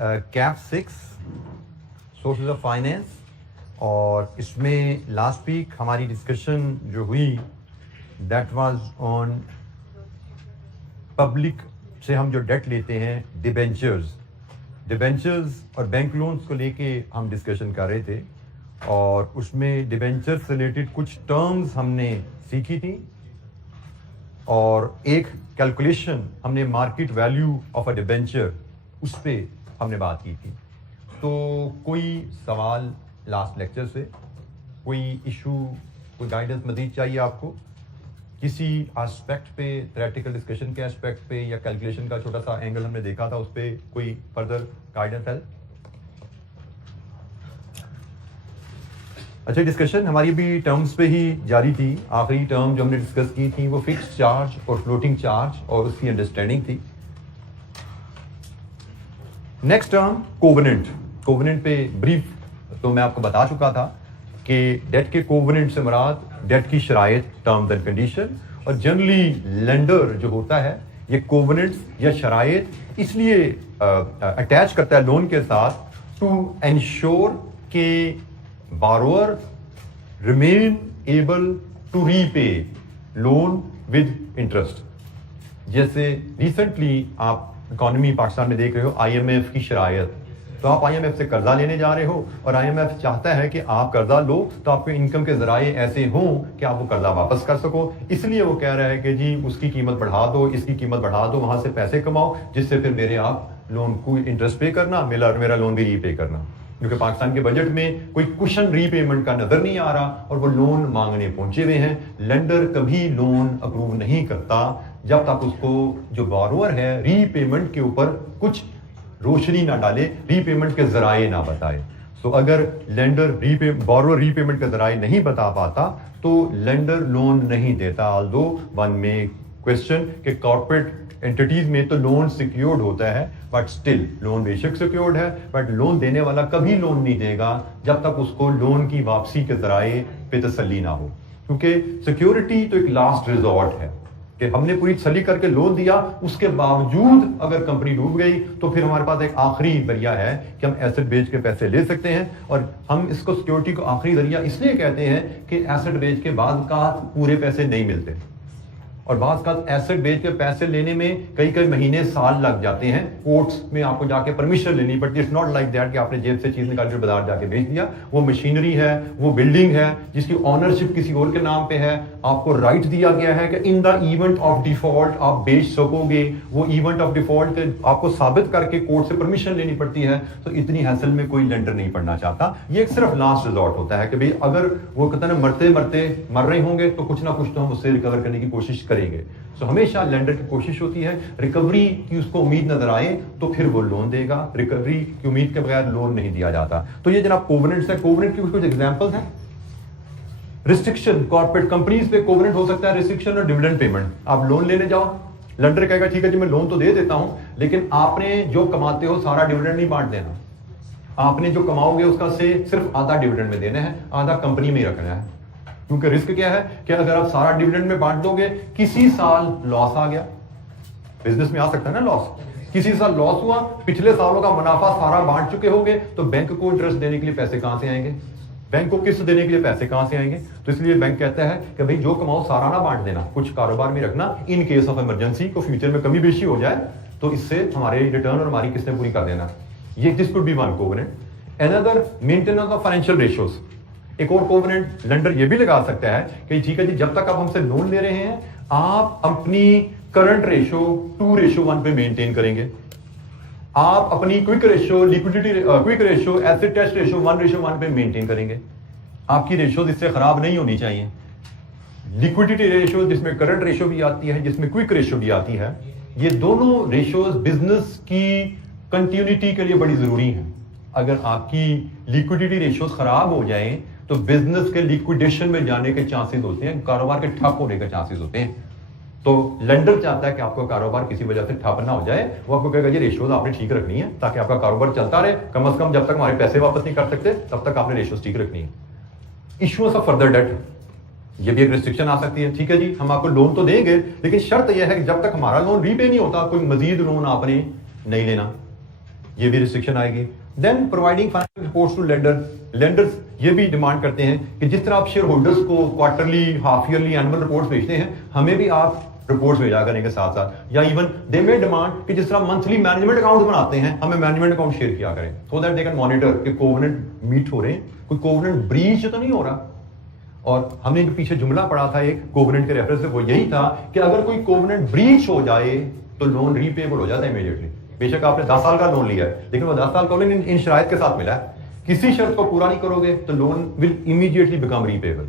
Cap 6 sources of finance, और इसमें last week हमारी डिस्कशन जो हुई दैट वाज ऑन पब्लिक से हम जो डेट लेते हैं, डिबेंचर्स और बैंक लोन्स को लेके हम डिस्कशन कर रहे थे, और उसमें डिबेंचर्स से रिलेटेड कुछ टर्म्स हमने सीखी थी, और एक कैलकुलेशन हमने market value of a debenture उस पर हमने बात की थी। तो कोई सवाल लास्ट लेक्चर से, कोई इशू, कोई गाइडेंस मजीद चाहिए आपको किसी एस्पेक्ट पे, थ्योरेटिकल डिस्कशन के एस्पेक्ट पे, या कैलकुलेशन का छोटा सा एंगल हमने देखा था उस पर कोई फर्दर गाइडेंस है? अच्छा, डिस्कशन हमारी भी टर्म्स पे ही जारी थी। आखिरी टर्म जो हमने डिस्कस की थी वो फिक्स्ड चार्ज और फ्लोटिंग चार्ज और उसकी अंडरस्टैंडिंग थी। नेक्स्ट टर्म कोवेनेंट पे ब्रीफ तो मैं आपको बता चुका था कि डेट के कोवेनेंट से मुराद डेट की शराइत, टर्म्स एंड कंडीशन, और जनरली लेंडर जो होता है ये कोवेनेंट्स या शराइत इसलिए अटैच करता है लोन के साथ टू एंश्योर के borrower remain able to repay loan with interest। जैसे रिसेंटली आप इकोनॉमी पाकिस्तान में देख रहे हो, IMF की शरायत, तो आप IMF से कर्जा लेने जा रहे हो और IMF चाहता है कि आप कर्जा लो तो आपके इनकम के जराए ऐसे हों कि आप वो कर्जा वापस कर सको, इसलिए वो कह रहा है कि जी उसकी कीमत बढ़ा दो, इसकी कीमत बढ़ा दो, वहां से पैसे कमाओ जिससे फिर मेरे आप लोन को इंटरेस्ट पे करना, मेरा लोन भी रीपे करना। क्योंकि पाकिस्तान के बजट में कोई कुशन रीपेमेंट का नजर नहीं आ रहा और वो लोन मांगने पहुंचे हुए हैं। लेंडर कभी लोन अप्रूव नहीं करता जब तक उसको जो बोरोअर है रीपेमेंट के ऊपर कुछ रोशनी ना डाले, रीपेमेंट के जराए ना बताए। तो अगर लेंडर बोरोअर रीपेमेंट के जराए नहीं बता पाता तो लेंडर लोन नहीं देता। ऑल्दो वन में क्वेश्चन के कॉर्पोरेट एंटिटीज में तो लोन सिक्योर्ड होता है, बट स्टिल लोन बेशक सिक्योर्ड है, बट लोन देने वाला कभी लोन नहीं देगा जब तक उसको लोन की वापसी के जराए पे तसल्ली ना हो। क्योंकि सिक्योरिटी तो एक लास्ट रिजॉर्ट है कि हमने पूरी तसल्ली करके लोन दिया, उसके बावजूद अगर कंपनी डूब गई तो फिर हमारे पास एक आखिरी जरिया है कि हम एसेट बेच के पैसे ले सकते हैं। और हम इसको सिक्योरिटी को आखिरी जरिया इसलिए कहते हैं कि एसेट बेच के बाद का पूरे पैसे नहीं मिलते, और बाद का एसेट बेच के पैसे लेने में कई महीने साल लग जाते हैं। कोर्ट्स में आपको जाके परमिशन लेनी पड़ती है। इट्स नॉट लाइक दैट कि आपने जेब से चीज निकाल कर बाजार जाके बेच दिया। वो मशीनरी है, वो बिल्डिंग है जिसकी ऑनरशिप किसी और के नाम पे है, आपको राइट दिया गया है कि in the event of default आप बेच सकोगे। वो इवेंट ऑफ डिफॉल्ट आपको साबित करके कोर्ट से परमिशन लेनी पड़ती है। तो इतनी हैसल में कोई लेंडर नहीं पड़ना चाहता। ये एक सिर्फ लास्ट रिजॉर्ट होता है कि भाई अगर वो कहते हैं मरते मरते मर रहे होंगे तो कुछ ना कुछ तो हम उससे रिकवर करने की कोशिश करेंगे। सो हमेशा लेंडर की कोशिश होती है रिकवरी की, उसको उम्मीद नजर आए तो फिर वो लोन देगा। रिकवरी की उम्मीद के बगैर लोन नहीं दिया जाता। तो ये जनाब कोवेनेंट्स है। कोवेनेंट की कुछ एग्जांपल्स हैं। रिस्ट्रिक्शन, कॉर्पोरेट कंपनीज पे कोवेनेंट हो सकता है रिस्ट्रिक्शन और डिविडेंड पेमेंट। आप लोन लेने जाओ, लेंडर कहेगा ठीक है जी मैं लोन तो दे देता हूं, लेकिन आपने जो कमाते हो सारा डिविडेंड नहीं बांट देना। आपने जो कमाओगे उसका से सिर्फ आधा डिविडेंड में देना है, आधा कंपनी में ही रखना है। क्योंकि रिस्क क्या है कि अगर आप सारा डिविडेंड में बांट दोगे, किसी साल लॉस आ गया, बिजनेस में आ सकता है ना लॉस, किसी साल लॉस हुआ, पिछले सालों का मुनाफा सारा बांट चुके होंगे, तो बैंक को इंटरेस्ट देने के लिए पैसे कहां से आएंगे, बैंक को किस्त देने के लिए पैसे कहां से आएंगे। तो इसलिए बैंक कहता है कि भाई जो कमाओ सारा ना बांट देना, कुछ कारोबार में रखना, इन केस ऑफ इमरजेंसी को फ्यूचर में कमी बेशी हो जाए तो इससे हमारे रिटर्न और हमारी किस्तें पूरी कर देना। ये this could be one covenant. Another maintenance of financial ratios. एक और कोवेनेंट लेंडर ये भी लगा सकता है कि ठीक है जी जब तक आप हमसे लोन ले रहे हैं आप अपनी करंट रेशो 2:1 पे मेंटेन करेंगे। आप अपनी quick ratio, liquidity quick ratio, acid test ratio 1:1 पे मेंटेन करेंगे। आपकी रेशो इससे खराब नहीं होनी चाहिए। लिक्विडिटी रेशो जिसमें करंट रेशो भी आती है, जिसमें क्विक रेशो भी आती है, ये दोनों रेशोज बिजनेस की कंटिन्यूटी के लिए बड़ी जरूरी है। अगर आपकी लिक्विडिटी रेशोज खराब हो जाए तो बिजनेस के लिक्विडेशन में जाने के चांसेस होते हैं, कारोबार के ठप होने के चांसेस होते हैं। तो लेंडर चाहता है कि आपका कारोबार किसी वजह से ठप ना हो जाए। वो आपको कहेगा ये रेशियोज आपने ठीक रखनी है ताकि आपका कारोबार चलता रहे, कम से कम जब तक हमारे पैसे वापस नहीं कर सकते तब तक आपने रेशियोज ठीक रखनी है। इश्यूएंस ऑफ फर्दर डेट, ये भी एक रिस्ट्रिक्शन आ सकती है। ठीक है जी हम आपको लोन तो देंगे, लेकिन शर्त यह है कि जब तक हमारा लोन रीपे नहीं होता कोई मजीद लोन आपने नहीं लेना। ये भी रिस्ट्रिक्शन आएगी। Then providing financial support to lenders ये भी डिमांड करते हैं कि जिस तरह आप शेयर होल्डर्स को quarterly, half yearly, annual reports भेजते हैं, हमें भी आप रिपोर्ट्स भेजा करने के साथ साथ, या इवन दे मे डिमांड कि जिस तरह मंथली मैनेजमेंट अकाउंट बनाते हैं, हमें मैनेजमेंट अकाउंट शेयर किया करें, so that they can monitor कि कोवेनेंट मीट हो रहे हैं, कोई कोवेनेंट ब्रीच तो नहीं हो रहा। और हमने जो पीछे जुमला पढ़ा था एक कोवेनेंट के रेफरेंस से, वो यही था कि अगर कोई कोवेनेंट ब्रीच हो जाए तो लोन रीपेबल हो जाता है इमीडिएटली। बेशक आपने 10 साल का लोन लिया है, लेकिन वो 10 साल का लोन इन शराइत के साथ मिला है, किसी शर्त को पूरा नहीं करोगे तो loan will immediately become repayable.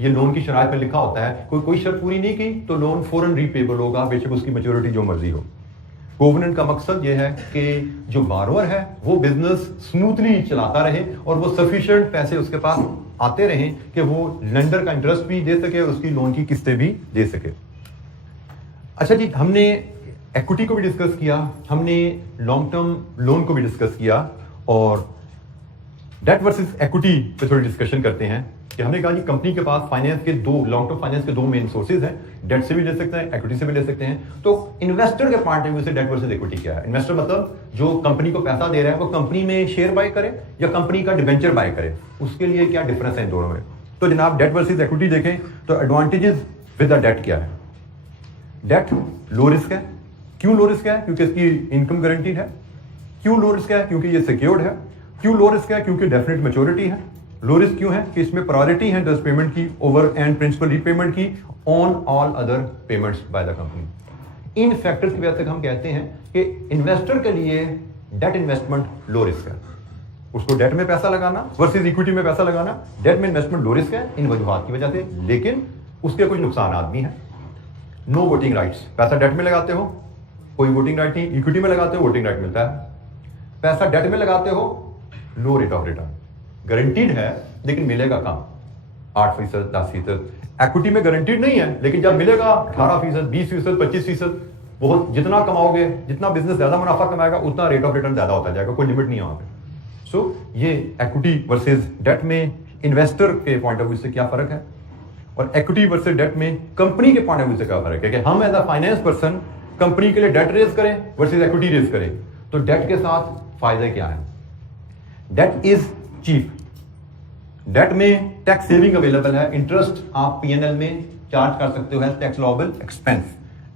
ये लोन की शराइत में लिखा होता है, कोई शर्त पूरी नहीं की तो लोन फौरन रीपेबल होगा, बेशक उसकी मैच्योरिटी जो मर्जी हो। कोवेनेंट का मकसद ये है कि जो बारोअर है वो बिजनेस स्मूथली चलाता रहे और वो सफिशिएंट पैसे उसके पास आते रहें कि वो लेंडर का इंटरेस्ट भी दे सके और उसकी लोन की किस्तें भी दे सके। अच्छा जी, हमने इक्विटी को भी डिस्कस किया, हमने लॉन्ग टर्म लोन को भी डिस्कस किया, और डेट वर्सेस इक्विटी पे थोड़ी डिस्कशन करते हैं कि हमने कहा कि कंपनी के पास फाइनेंस के दो, लॉन्ग टर्म फाइनेंस के दो मेन सोर्सेज हैं, डेट से भी ले सकते हैं, इक्विटी से भी ले सकते हैं। तो इन्वेस्टर के पॉइंट ऑफ व्यू से डेट वर्सेस इक्विटी क्या है? इन्वेस्टर मतलब जो कंपनी को पैसा दे रहा है वो कंपनी में शेयर बाय करे या कंपनी का डिबेंचर बाय करे, उसके लिए क्या डिफरेंस है इन दोनों में? तो जनाब डेट वर्सेस इक्विटी देखें तो एडवांटेजेस विद द डेट क्या है? डेट लो रिस्क है। क्यों लो रिस्क है? क्योंकि इसकी इनकम गारंटीड है। क्यों लो रिस्क है? क्योंकि ये सिक्योर्ड है। क्यों लो रिस्क है? क्योंकि डेफिनेट मैच्योरिटी है। लो रिस्क क्यों है? कि इसमें प्रायोरिटी है इंटरेस्ट पेमेंट की ओवर एंड प्रिंसिपल रीपेमेंट की on all other payments by the company. In factors की वजह से हम कहते हैं कि इन्वेस्टर के लिए डेट इन्वेस्टमेंट लो रिस्क है। उसको डेट में पैसा लगाना वर्सेस इक्विटी में पैसा लगाना, डेट में इन्वेस्टमेंट लो रिस्क है इन वजूहात की वजह से, लेकिन उसके कुछ नुकसान भी हैं। No voting rights. पैसा डेट में लगाते हो कोई वोटिंग राइट नहीं, इक्विटी में लगाते हो वोटिंग राइट मिलता है। पैसा डेट में लगाते हो लो रेट ऑफ रिटर्न, गारंटीड है लेकिन मिलेगा कम, 8%, 10%। इक्विटी में गारंटीड नहीं है लेकिन जब मिलेगा 18%, 20%, 25%, बहुत जितना कमाओगे, जितना बिजनेस ज्यादा मुनाफा कमाएगा उतना रेट ऑफ रिटर्न ज्यादा होता जाएगा, कोई लिमिट नहीं है वहां पे। सो ये इक्विटी वर्सेस डेट में इन्वेस्टर के पॉइंट ऑफ व्यू से क्या फर्क है, और इक्विटी वर्सेस डेट में कंपनी के पॉइंट ऑफ व्यू से क्या फर्क है कि हम as a finance person company के लिए डेट रेज करें वर्सेस इक्विटी रेज करें, तो डेट के साथ फायदे क्या है? Debt is cheap. डेट में टैक्स सेविंग अवेलेबल है, इंटरेस्ट आप पीएनएल में चार्ज कर सकते हो as tax allowable expense.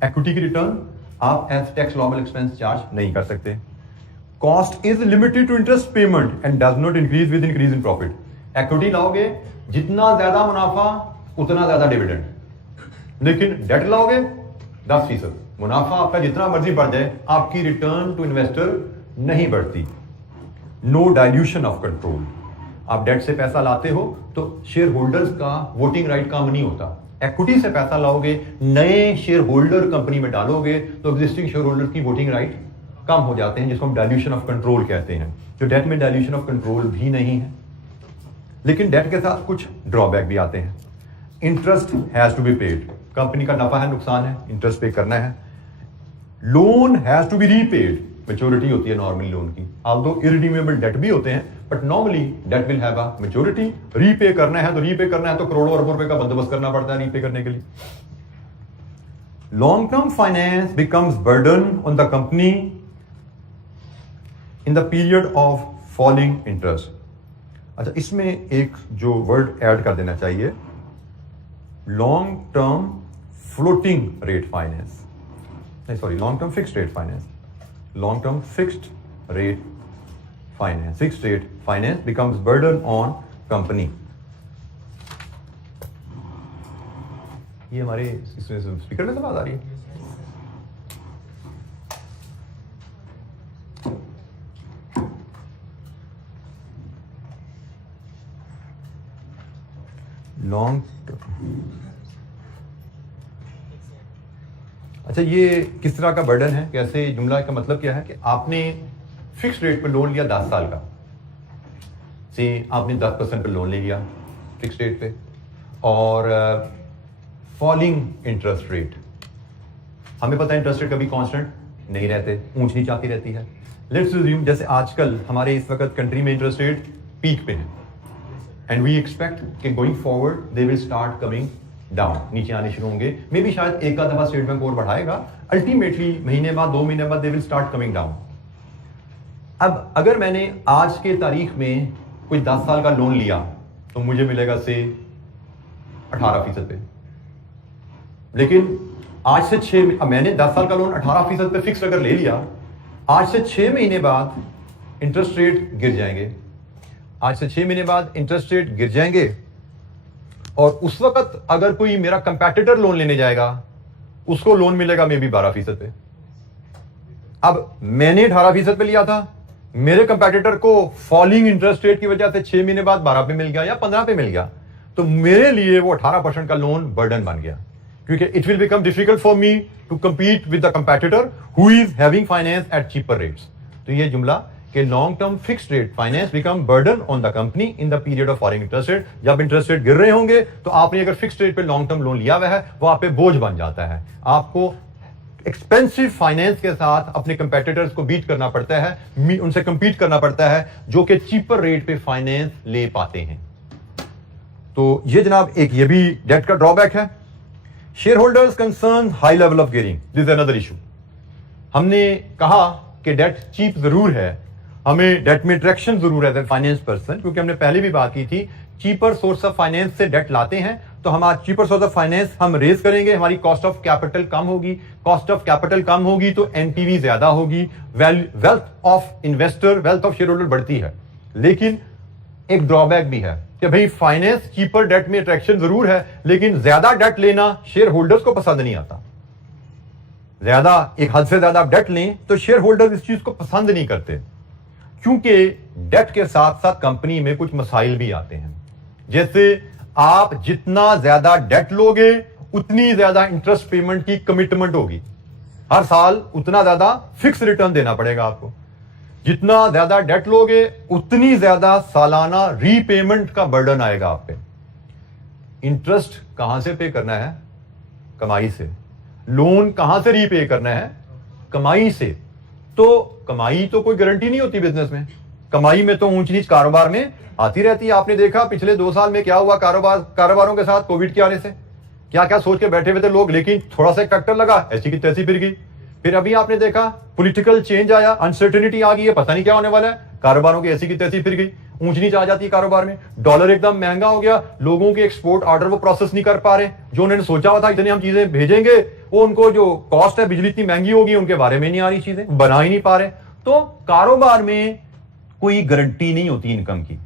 Equity की रिटर्न आप as tax allowable expense charge नहीं कर सकते। Cost is limited to interest payment and does not increase with increase in profit. Equity लाओगे जितना ज्यादा मुनाफा उतना ज्यादा डिविडेंड, लेकिन डेट लाओगे 10%, मुनाफा आपका जितना मर्जी बढ़ जाए आपकी रिटर्न टू इन्वेस्टर नहीं बढ़ती। No dilution of control. आप डेट से पैसा लाते हो तो शेयर होल्डर्स का वोटिंग राइट कम नहीं होता। इक्विटी से पैसा लाओगे, नए शेयर होल्डर कंपनी में डालोगे तो एग्जिस्टिंग शेयर होल्डर की वोटिंग राइट कम हो जाते हैं, जिसको हम डाइल्यूशन ऑफ कंट्रोल कहते हैं। तो डेट में डाइल्यूशन ऑफ कंट्रोल भी नहीं है, लेकिन डेट के साथ कुछ ड्रॉबैक भी आते हैं। Interest has to be paid. Company का नफा है नुकसान है, इंटरेस्ट पे करना है। Loan has to be repaid. Maturity होती है नॉर्मली लोन की, ऑल्दो इरिडीमेबल डेट भी होते हैं, but normally debt will have a maturity. Repay करना है तो करोड़ों अरबों रुपए का बंदोबस्त करना पड़ता है रीपे करने के लिए। Long term finance becomes burden on the company in the period of falling interest. अच्छा, इसमें एक जो वर्ड ऐड कर देना चाहिए, long term floating rate finance, नहीं sorry, long term fixed rate finance. Long term fixed rate finance, fixed rate finance becomes burden on company. ये हमारे स्पीकर में तो बात आ रही है। लॉन्ग अच्छा, ये किस तरह का बर्डन है, कैसे, जुमला का मतलब क्या है कि आपने फिक्स रेट पर लोन लिया 10 साल का, से आपने 10% पर लोन ले लिया फिक्स रेट पे, और फॉलिंग इंटरेस्ट रेट, हमें पता है इंटरेस्ट रेट कभी कांस्टेंट नहीं रहते, ऊंच नीच आती रहती है। लेट्स अज्यूम जैसे आजकल हमारे इस वक्त कंट्री में इंटरेस्ट रेट पीक पे है, एंड वी एक्सपेक्ट कि going forward they will start coming down, नीचे आने शुरू होंगे। मे बी शायद एक आध दफा स्टेट बैंक और बढ़ाएगा, अल्टीमेटली महीने बाद 2 महीने बाद दे विल स्टार्ट कमिंग डाउन। अब अगर मैंने आज के तारीख में कोई 10 साल का लोन लिया तो मुझे मिलेगा से 18% पे, लेकिन आज से 6 अब मैंने 10 साल का लोन 18% पे फिक्स अगर ले लिया, आज से 6 महीने बाद इंटरेस्ट रेट गिर जाएंगे, आज से 6 महीने बाद इंटरेस्ट रेट गिर जाएंगे, और उस वक्त अगर कोई मेरा कंपैटिटर लोन लेने जाएगा उसको लोन मिलेगा मे बी 12% पे। अब मैंने 18% पे लिया था, मेरे कंपैटिटर को फॉलिंग इंटरेस्ट रेट की वजह से 6 महीने बाद 12 पे मिल गया या 15 पे मिल गया, तो मेरे लिए वो 18% का लोन बर्डन बन गया, क्योंकि it will become difficult for me to compete with the competitor who is having finance at cheaper rates। तो ये जुमला कि long term fixed rate finance become burden on the company in the period of falling interest rate. जब interest rate गिर रहे होंगे तो आपने अगर फिक्स्ड रेट पे लॉन्ग टर्म लोन लिया हुआ है वो आप पे बोझ बन जाता है, आपको एक्सपेंसिव फाइनेंस के साथ अपने कंपेटिटर्स को बीट करना पड़ता है, उनसे कंपीट करना पड़ता है जो कि चीपर रेट पे फाइनेंस ले पाते हैं। तो ये जनाब एक ये भी डेट का ड्रॉबैक है। Share holders concern high level of gearing, this is another issue. हमने कहा कि डेट चीप जरूर है, हमें डेट में अट्रैक्शन जरूर है फाइनेंस पर्सन, क्योंकि हमने पहले भी बात की थी चीपर सोर्स ऑफ फाइनेंस से डेट लाते हैं तो हमारा चीपर सोर्स ऑफ फाइनेंस हम रेज करेंगे, हमारी कॉस्ट ऑफ कैपिटल कम होगी, कॉस्ट ऑफ कैपिटल कम होगी तो एनपीवी ज्यादा होगी, wealth of investor, wealth of share holder बढ़ती है। लेकिन एक ड्रॉबैक भी है कि भाई फाइनेंस चीपर डेट में अट्रैक्शन जरूर है, लेकिन ज्यादा डेट लेना शेयर होल्डर्स को पसंद नहीं आता। ज्यादा एक हद से ज्यादा आप डेट लें तो शेयर होल्डर्स इस चीज को पसंद नहीं करते, क्योंकि डेट के साथ साथ कंपनी में कुछ मसाइल भी आते हैं। जैसे आप जितना ज्यादा डेट लोगे उतनी ज्यादा इंटरेस्ट पेमेंट की कमिटमेंट होगी, हर साल उतना ज्यादा फिक्स रिटर्न देना पड़ेगा आपको। जितना ज्यादा डेट लोगे उतनी ज्यादा सालाना रीपेमेंट का बर्डन आएगा आप पे। इंटरेस्ट कहां से पे करना है? कमाई से। लोन कहां से रीपे करना है? कमाई से। तो कमाई तो कोई गारंटी नहीं होती बिजनेस में, कमाई में तो ऊंच नीच कारोबार में आती रहती है। आपने देखा पिछले 2 साल में क्या हुआ कारोबारों के साथ कोविड के आने से, क्या क्या सोच के बैठे हुए थे लोग, लेकिन थोड़ा सा फैक्टर लगा ऐसी की तैसी फिर गई। फिर अभी आपने देखा पॉलिटिकल चेंज आया, अनसर्टेनिटी आ गई है, पता नहीं क्या होने वाला है, कारोबारों की ऐसी की तैसी फिर गई, ऊंच नीच आ जाती है कारोबार में। डॉलर एकदम महंगा हो गया, लोगों के एक्सपोर्ट ऑर्डर वो प्रोसेस नहीं कर पा रहे, जो उन्होंने सोचा हुआ था इतने हम चीजें भेजेंगे, वो उनको जो कॉस्ट है बिजली इतनी महंगी होगी उनके बारे में नहीं आ रही, चीजें बना ही नहीं पा रहे। तो कारोबार में कोई गारंटी नहीं होती इनकम की,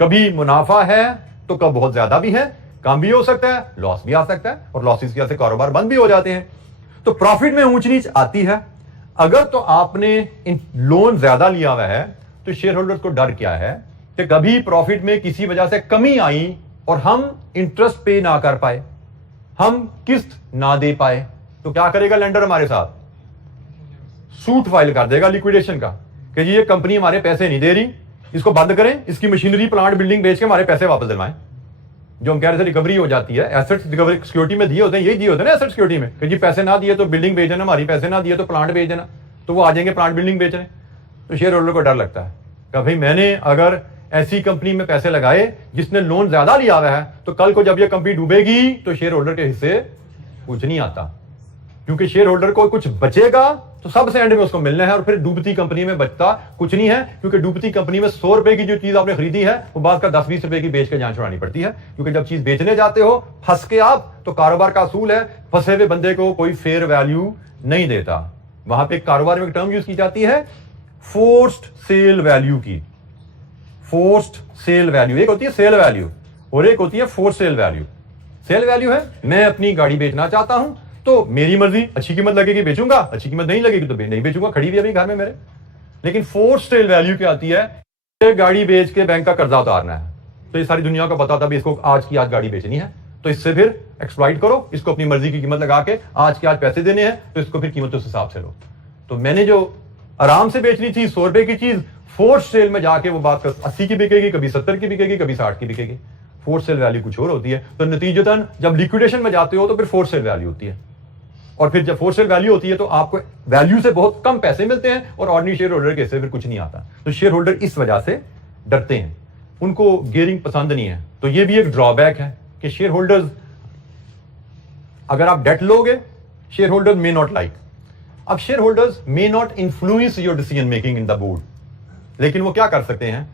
कभी मुनाफा है तो कब बहुत ज्यादा भी है, कम भी हो सकता है, लॉस भी आ सकता है, और लॉसेस की वजह से कारोबार बंद भी हो जाते हैं। तो प्रॉफिट में ऊंच नीच आती है। अगर तो आपने लोन ज्यादा लिया हुआ है तो शेयर होल्डर को डर क्या है कि कभी प्रॉफिट में किसी वजह से कमी आई और हम इंटरेस्ट पे ना कर पाए, हम किस्त ना दे पाए, तो क्या करेगा लेंडर हमारे साथ? सूट फाइल कर देगा लिक्विडेशन का कि जी ये कंपनी हमारे पैसे नहीं दे रही, इसको बंद करें, इसकी मशीनरी प्लांट बिल्डिंग बेच के हमारे पैसे वापस दिलवाएं। जो हम कह रहे थे रिकवरी हो जाती है, एसेट्स रिकवरी सिक्योरिटी में दिए होते हैं, यही दिए होते हैं ना एसेट सिक्योरिटी में कि जी पैसे ना दिए तो बिल्डिंग बेच देना, हमारी पैसे ना दिए तो प्लांट बेच देना, तो वो आ जाएंगे प्लांट बिल्डिंग बेचने। तो शेयर होल्डर को डर लगता है कि भाई मैंने अगर ऐसी कंपनी में पैसे लगाए जिसने लोन ज्यादा लिया हुआ है, तो कल को जब ये कंपनी डूबेगी तो शेयर होल्डर के हिस्से कुछ नहीं आता, क्योंकि शेयर होल्डर को कुछ बचेगा तो सबसे एंड में उसको मिलना है, और फिर डूबती कंपनी में बचता कुछ नहीं है, क्योंकि डूबती कंपनी में 100 रुपए की जो चीज आपने खरीदी है वो बाद का 10-20 रुपए की बेच के जान छुड़ानी पड़ती है, क्योंकि जब चीज बेचने जाते हो फंस के आप, तो कारोबार का असूल है फंसे हुए बंदे को कोई फेयर वैल्यू नहीं देता। वहां पे कारोबार में टर्म यूज की जाती है फोर्स्ड सेल वैल्यू की। फोर्स्ड सेल वैल्यू एक होती है सेल वैल्यू और एक होती है forced sale value. Sale value है मैं अपनी गाड़ी बेचना चाहता हूं तो मेरी मर्जी, अच्छी कीमत लगेगी बेचूंगा, अच्छी कीमत नहीं लगेगी तो नहीं बेचूंगा, खड़ी भी अभी घर में मेरे। लेकिन फोर्स्ड सेल वैल्यू क्या आती है? गाड़ी बेच के बैंक का कर्जा उतारना है, तो ये सारी दुनिया को पता था भी इसको आज की आज गाड़ी बेचनी है, तो इससे फिर एक्सप्लॉइट करो, इसको अपनी मर्जी की कीमत लगा के आज के आज पैसे देने हैं, तो इसको फिर कीमत उस हिसाब से लो। तो मैंने जो आराम से बेचनी थी 100 रुपए की चीज, फोर्स्ड सेल में जाके वो बात 80 की बिकेगी, कभी 70 की बिकेगी, कभी 60 की बिकेगी। फोर्स्ड सेल वैल्यू कुछ और होती है। तो नतीजतन जब लिक्विडेशन में जाते हो तो फिर फोर्स्ड सेल वैल्यू होती है, और फिर जब फोर्स्ड सेल वैल्यू होती है तो आपको वैल्यू से बहुत कम पैसे मिलते हैं, और ऑर्डिनरी शेयर होल्डर के से फिर कुछ नहीं आता। तो शेयर होल्डर इस वजह से डरते हैं, उनको गियरिंग पसंद नहीं है। तो ये भी एक ड्रॉबैक है कि शेयर होल्डर्स, अगर आप डेट लोगे share holder may not like. अब share holders may not influence your decision making in the board. लेकिन वो क्या कर सकते हैं,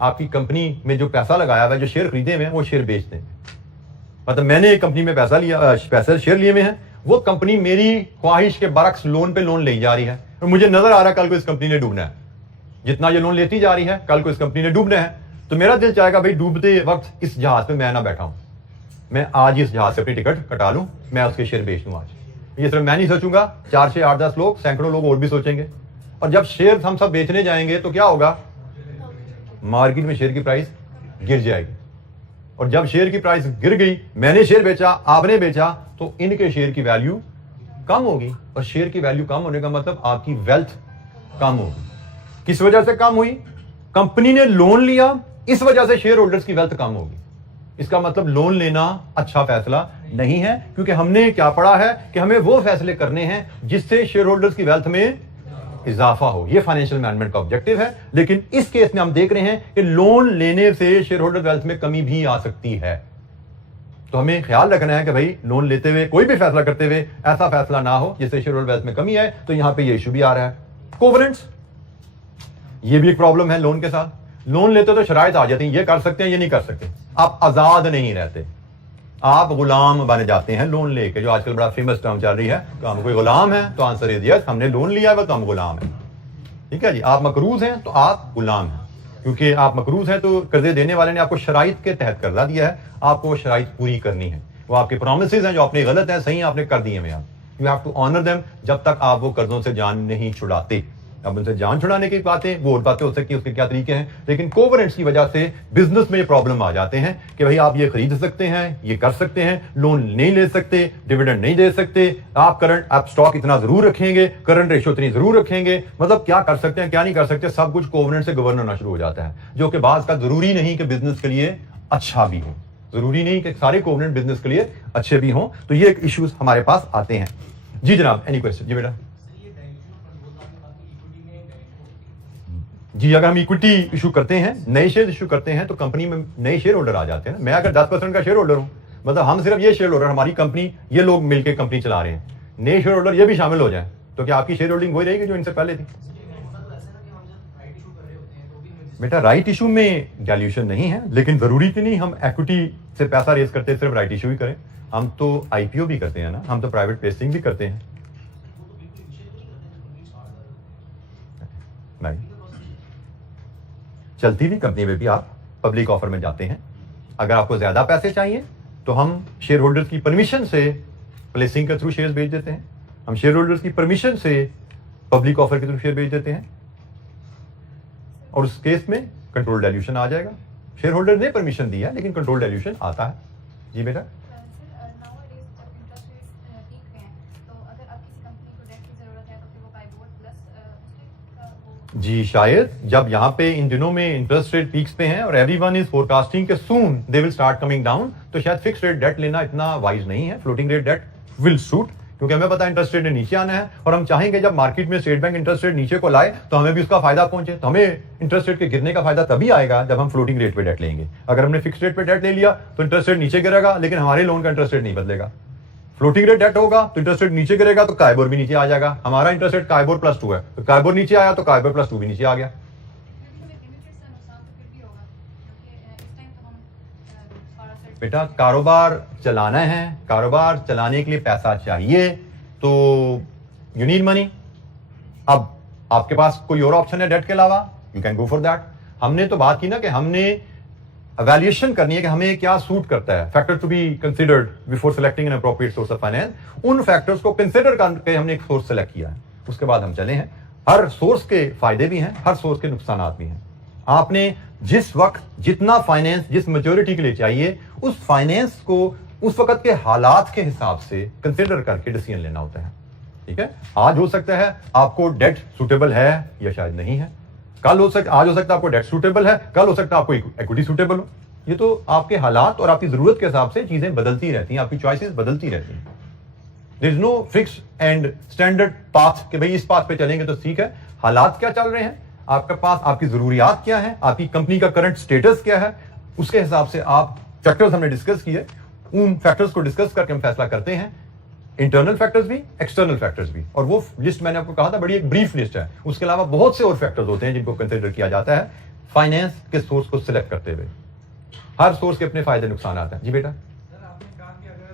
आपकी कंपनी में जो पैसा लगाया हुआ है, जो शेयर खरीदे हुए हैं, वो शेयर बेच दें। मतलब मैंने एक कंपनी में पैसा शेयर लिए हुए हैं, वो कंपनी मेरी ख्वाहिश के बरक्स लोन पे लोन ले जा रही है, और मुझे नजर आ रहा है कल को इस कंपनी ने डूबना है। जितना ये लोन लेती जा रही है, कल को इस कंपनी ने डूबना है, तो मेरा दिल चाहेगा भाई डूबते वक्त इस जहाज पे मैं ना बैठा हूं, मैं आज इस जहाज से अपनी टिकट कटा लूं, मैं उसके शेयर बेच दूं आज। ये सिर्फ मैं नहीं सोचूंगा, 4 से 8-10 लोग, सैकड़ों लोग और भी सोचेंगे। और जब शेयर हम सब बेचने जाएंगे तो क्या होगा, मार्केट में शेयर की प्राइस गिर जाएगी, और जब शेयर की प्राइस गिर गई, मैंने शेयर बेचा, आपने बेचा, तो इनके शेयर की वैल्यू कम होगी, और शेयर की वैल्यू कम होने का मतलब आपकी वेल्थ कम होगी। किस वजह से कम हुई, कंपनी ने लोन लिया, इस वजह से शेयर होल्डर्स की वेल्थ कम होगी। इसका मतलब लोन लेना अच्छा फैसला नहीं है, क्योंकि हमने क्या पढ़ा है कि हमें वो फैसले करने हैं जिससे शेयर होल्डर्स की वेल्थ में इजाफा हो। ये फाइनेंशियल मैनेजमेंट का ऑब्जेक्टिव है। लेकिन इस केस में हम देख रहे हैं कि लोन लेने से शेयर होल्डर वेल्थ में कमी भी आ सकती है। तो हमें ख्याल रखना है कि भाई लोन लेते हुए, कोई भी फैसला करते हुए ऐसा फैसला ना हो जिससे शेयर होल्डर वेल्थ में कमी आए। तो यहां पे ये इशू भी आ रहा है। कोवेनेंट्स, ये भी एक प्रॉब्लम है लोन के साथ। लोन लेते तो शराइत आ जाती है, ये कर सकते हैं, ये नहीं कर सकते। आप आजाद नहीं रहते, आप गुलाम बन जाते हैं लोन लेके, जो आजकल बड़ा फेमस टर्म चल रही है। तो हम कोई गुलाम है, तो आंसर इज यस, हमने लोन लिया है तो हम गुलाम हैं। ठीक है जी। आप मकरूज हैं तो आप गुलाम हैं, क्योंकि आप मकरूज हैं तो कर्जे देने वाले ने आपको शराइत के तहत कर्जा दिया है, आपको वो शराइत पूरी करनी है। वो आपके प्रोमिसेस हैं जो आपने गलत है, सही आपने कर दिए हैं, you have to honour them जब तक आप वो कर्जों से जान नहीं छुड़ाते। अब उनसे जान छुड़ाने की बातें, वो और बातें हो सकती है, उसके क्या तरीके हैं। लेकिन कोवेनेंट्स की वजह से बिजनेस में ये प्रॉब्लम आ जाते हैं कि भाई आप ये खरीद सकते हैं, ये कर सकते हैं, लोन नहीं ले सकते, डिविडेंड नहीं दे सकते, आप स्टॉक इतना जरूर रखेंगे, करंट रेशियो इतनी जरूर रखेंगे, मतलब क्या कर सकते हैं, क्या नहीं कर सकते, सब कुछ कोवेनेंट से गवर्न होना शुरू हो जाता है। जो कि बात का जरूरी नहीं कि बिजनेस के लिए अच्छा भी हो, जरूरी नहीं कि सारे कोवेनेंट बिजनेस के लिए अच्छे भी हों। तो ये इश्यूज हमारे पास आते हैं। जी जनाब, एनी क्वेश्चन? जी बेटा। जी, अगर हम इक्विटी इशू करते हैं, नए शेयर इशू करते हैं, तो कंपनी में नए शेयर होल्डर आ जाते हैं ना। मैं अगर 10% का शेयर होल्डर हूं, मतलब हम सिर्फ ये शेयर होल्डर, हमारी कंपनी, ये लोग मिलकर कंपनी चला रहे हैं, नए शेयर होल्डर ये भी शामिल हो जाए, तो क्या आपकी शेयर होल्डिंग वही रहेगी जो इनसे पहले थी? बेटा, राइट इशू में डाइल्यूशन नहीं है, लेकिन जरूरी कि नहीं हम इक्विटी से पैसा रेज करते सिर्फ राइट इशू ही करें। हम तो आईपीओ भी करते हैं ना, हम तो प्राइवेट प्लेसिंग भी करते हैं। नहीं, चलती हुई कंपनी में भी आप पब्लिक ऑफर में जाते हैं। अगर आपको ज्यादा पैसे चाहिए तो हम शेयर होल्डर्स की परमिशन से प्लेसिंग के थ्रू शेयर बेच देते हैं, हम शेयर होल्डर्स की परमिशन से पब्लिक ऑफर के थ्रू शेयर बेच देते हैं, और उस केस में कंट्रोल डाइल्यूशन आ जाएगा। शेयर होल्डर ने परमिशन दी है, लेकिन कंट्रोल डाइल्यूशन आता है। जी बेटा। जी, शायद जब यहाँ पे इन दिनों में इंटरेस्ट रेट पीक्स पे हैं और एवरीवन इज फोरकास्टिंग के soon they will start coming down, तो शायद फिक्स रेट डेट लेना इतना वाइज नहीं है। Floating rate debt will suit, क्योंकि हमें पता है इंटरेस्ट रेट ने नीचे आना है, और हम चाहेंगे जब मार्केट में स्टेट बैंक इंटरेस्ट रेट नीचे को लाए तो हमें भी उसका फायदा पहुंचे। तो हमें इंटरेस्ट रेट के गिरने का फायदा तभी आएगा जब हम फ्लोटिंग रेट पे डेट लेंगे। अगर हमने फिक्स रेट पे डेट ले लिया तो इंटरेस्ट रेट नीचे गिरेगा, लेकिन हमारे लोन का इंटरेस्ट रेट नहीं बदलेगा। फ्लोटिंग रेट डेट होगा तो इंटरेस्ट रेट नीचे गिरेगा तो काइबोर भी नीचे आ जाएगा। हमारा इंटरेस्ट रेट काइबोर +2 है, तो काइबोर नीचे आया तो काइबोर +2 भी नीचे आ गया। बेटा, कारोबार चलाना है, कारोबार चलाने के लिए पैसा चाहिए, तो यू नीड मनी। अब आपके पास कोई और ऑप्शन है डेट के अलावा, you can go for that. हमने तो बात की ना कि हमने एवेल्युएशन करनी है कि हमें क्या सूट करता है, factor to be considered before selecting an appropriate source of finance. उन फैक्टर्स को कंसीडर करके हमने एक सोर्स सेलेक्ट किया है, उसके बाद हम चले हैं। हर सोर्स के फायदे भी हैं, हर सोर्स के नुकसान भी हैं। आपने जिस वक्त जितना फाइनेंस जिस मेच्योरिटी के लिए चाहिए, उस फाइनेंस को उस वक्त के हालात के हिसाब से कंसीडर करके डिसीजन लेना होता है। ठीक है, आज हो सकता है आपको डेट सूटेबल है या शायद नहीं है, आज हो सकता है आपको डेट सूटेबल है, कल हो सकता है आपको इक्विटी सूटेबल हो। ये तो आपके हालात और आपकी जरूरत के हिसाब से चीजें बदलती रहती हैं, आपकी चॉइसेस बदलती रहती हैं। There is no fix and standard path कि भाई इस पाथ पे चलेंगे तो ठीक है। हालात क्या चल रहे हैं आपके पास, आपकी जरूरियात क्या है, आपकी कंपनी का करंट स्टेटस क्या है, उसके हिसाब से आप फैक्टर्स हमने डिस्कस किए, उन फैक्टर्स को डिस्कस करके हम फैसला करते हैं इंटरनल फैक्टर्स भी, एक्सटर्नल फैक्टर्स भी, और वो लिस्ट मैंने आपको कहा था बड़ी एक ब्रीफ लिस्ट है। उसके अलावा बहुत से और फैक्टर्स होते हैं जिनको कंसिडर किया जाता है फाइनेंस के सोर्स को सिलेक्ट करते हुए। हर सोर्स के अपने फायदे नुकसान आते हैं। जी बेटा, सर आपने कहा कि अगर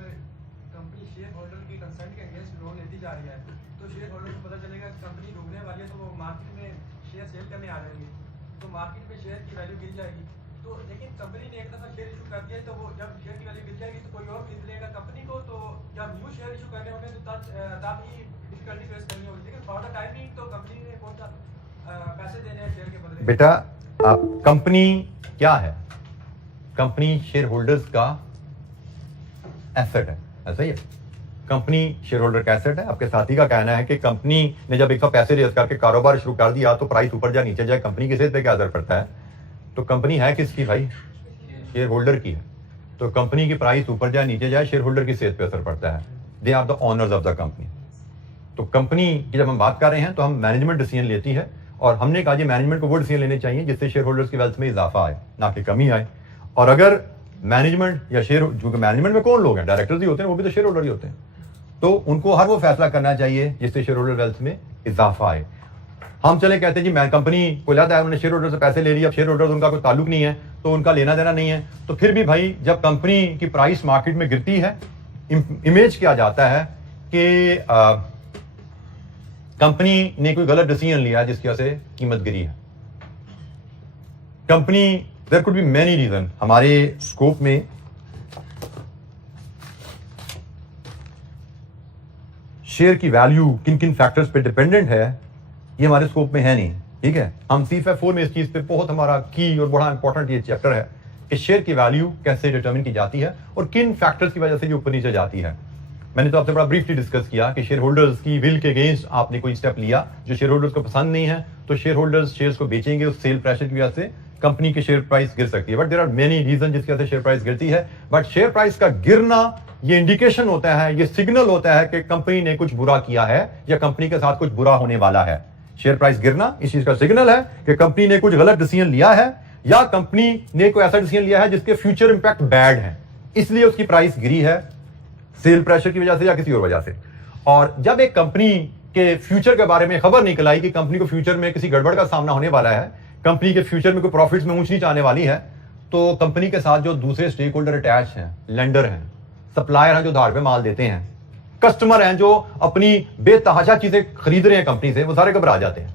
कंपनी शेयर होल्डर की कंसर्न के अगेंस्ट लोन लेती जा रही है तो शेयर होल्डर को पता चलेगा कि कंपनी डूबने वाली है तो वो मार्केट में शेयर सेल करने आ जाएंगे, तो मार्केट में शेयर की वैल्यू गिर जाएगी। तो लेकिन कंपनी ने एक दफा शेयर इशू कर दिया है तो वो जब शेयर की वैल्यू गिर जाएगी तो कोई और खरीद लेगा कंपनी को, तो जब न्यू शेयर इशू करने होंगे तो तब ही डिफिकल्टी फेस करनी होगी। लेकिन फॉर द टाइम तो कंपनी ने कौन सा पैसे देने हैं शेयर के बदले? बेटा कंपनी क्या है? कंपनी शेयर होल्डर्स का एसेट है, ऐसा ही है। कंपनी शेयर होल्डर का एसेट है। आपके साथी का कहना है कि कंपनी ने जब एक दफा पैसे रेज करके कारोबार शुरू कर दिया तो प्राइस ऊपर जाए नीचे जाए, कंपनी की सेहत पे क्या असर पड़ता है? तो कंपनी है किसकी भाई? शेयर होल्डर की है। तो कंपनी की प्राइस ऊपर जाए नीचे जाए, शेयर होल्डर की सेहत पे असर पड़ता है। They are the owners of the company. तो कंपनी की जब हम बात कर रहे हैं तो हम मैनेजमेंट डिसीजन लेती है, और हमने कहा जी मैनेजमेंट को वो डिसीजन लेने चाहिए जिससे शेयर होल्डर्स की वेल्थ में इजाफा आए, ना कि कमी आए। और अगर मैनेजमेंट या शेयर, जो मैनेजमेंट में कौन लोग हैं, डायरेक्टर्स ही होते हैं, वो भी तो शेयर होल्डर ही होते हैं, तो उनको हर वो फैसला करना चाहिए जिससे शेयर होल्डर वेल्थ में इजाफा आए। हम चले कहते हैं जी मैं कंपनी को लाता है, उन्होंने शेयर होल्डर से पैसे ले लिया, शेयर होल्डर उनका कोई ताल्लुक नहीं है तो उनका लेना देना नहीं है, तो फिर भी भाई जब कंपनी की प्राइस मार्केट में गिरती है, इमेज किया जाता है कि कंपनी ने कोई गलत डिसीजन लिया जिसकी वजह से कीमत गिरी है। Company, there could be many reason. हमारे स्कोप में शेयर की वैल्यू किन किन फैक्टर्स पे डिपेंडेंट है ये हमारे स्कोप में है नहीं, ठीक है। हम CFA4 में इस चीज पे बहुत हमारा की और बड़ा इंपॉर्टेंट ये चैप्टर है कि शेयर की वैल्यू कैसे डिटरमिन की जाती है और किन फैक्टर्स की वजह से ये ऊपर नीचे जाती है। मैंने तो आपसे बड़ा ब्रीफली डिस्कस किया कि शेयर होल्डर्स की विल के अगेंस्ट आपने कोई स्टेप लिया जो शेयर होल्डर्स को पसंद नहीं है, तो शेयर होल्डर्स शेयर्स को बेचेंगे, उस सेल प्रेशर की वजह से कंपनी की शेयर प्राइस गिर सकती है। But there are many reason जिसकी वजह से शेयर प्राइस गिरती है। बट शेयर प्राइस का गिरना ये इंडिकेशन होता है, ये सिग्नल होता है कि कंपनी ने कुछ बुरा किया है या कंपनी के साथ कुछ बुरा होने वाला है। शेयर प्राइस गिरना इस चीज का सिग्नल है कि कंपनी ने कुछ गलत डिसीजन लिया है या कंपनी ने कोई ऐसा डिसीजन लिया है जिसके फ्यूचर इंपैक्ट बैड है, इसलिए उसकी प्राइस गिरी है सेल प्रेशर की वजह से या किसी और वजह से। और जब एक कंपनी के फ्यूचर के बारे में खबर निकल आई कि कंपनी को फ्यूचर में किसी गड़बड़ का सामना होने वाला है, कंपनी के फ्यूचर में कोई प्रॉफिट्स में ऊंच नीच आने वाली है, तो कंपनी के साथ जो दूसरे स्टेक होल्डर अटैच हैं, लेंडर हैं, सप्लायर हैं जो उधार पे माल देते हैं, कस्टमर हैं जो अपनी बेतहाशा चीजें खरीद रहे हैं कंपनी से, वो सारे घबरा जाते हैं।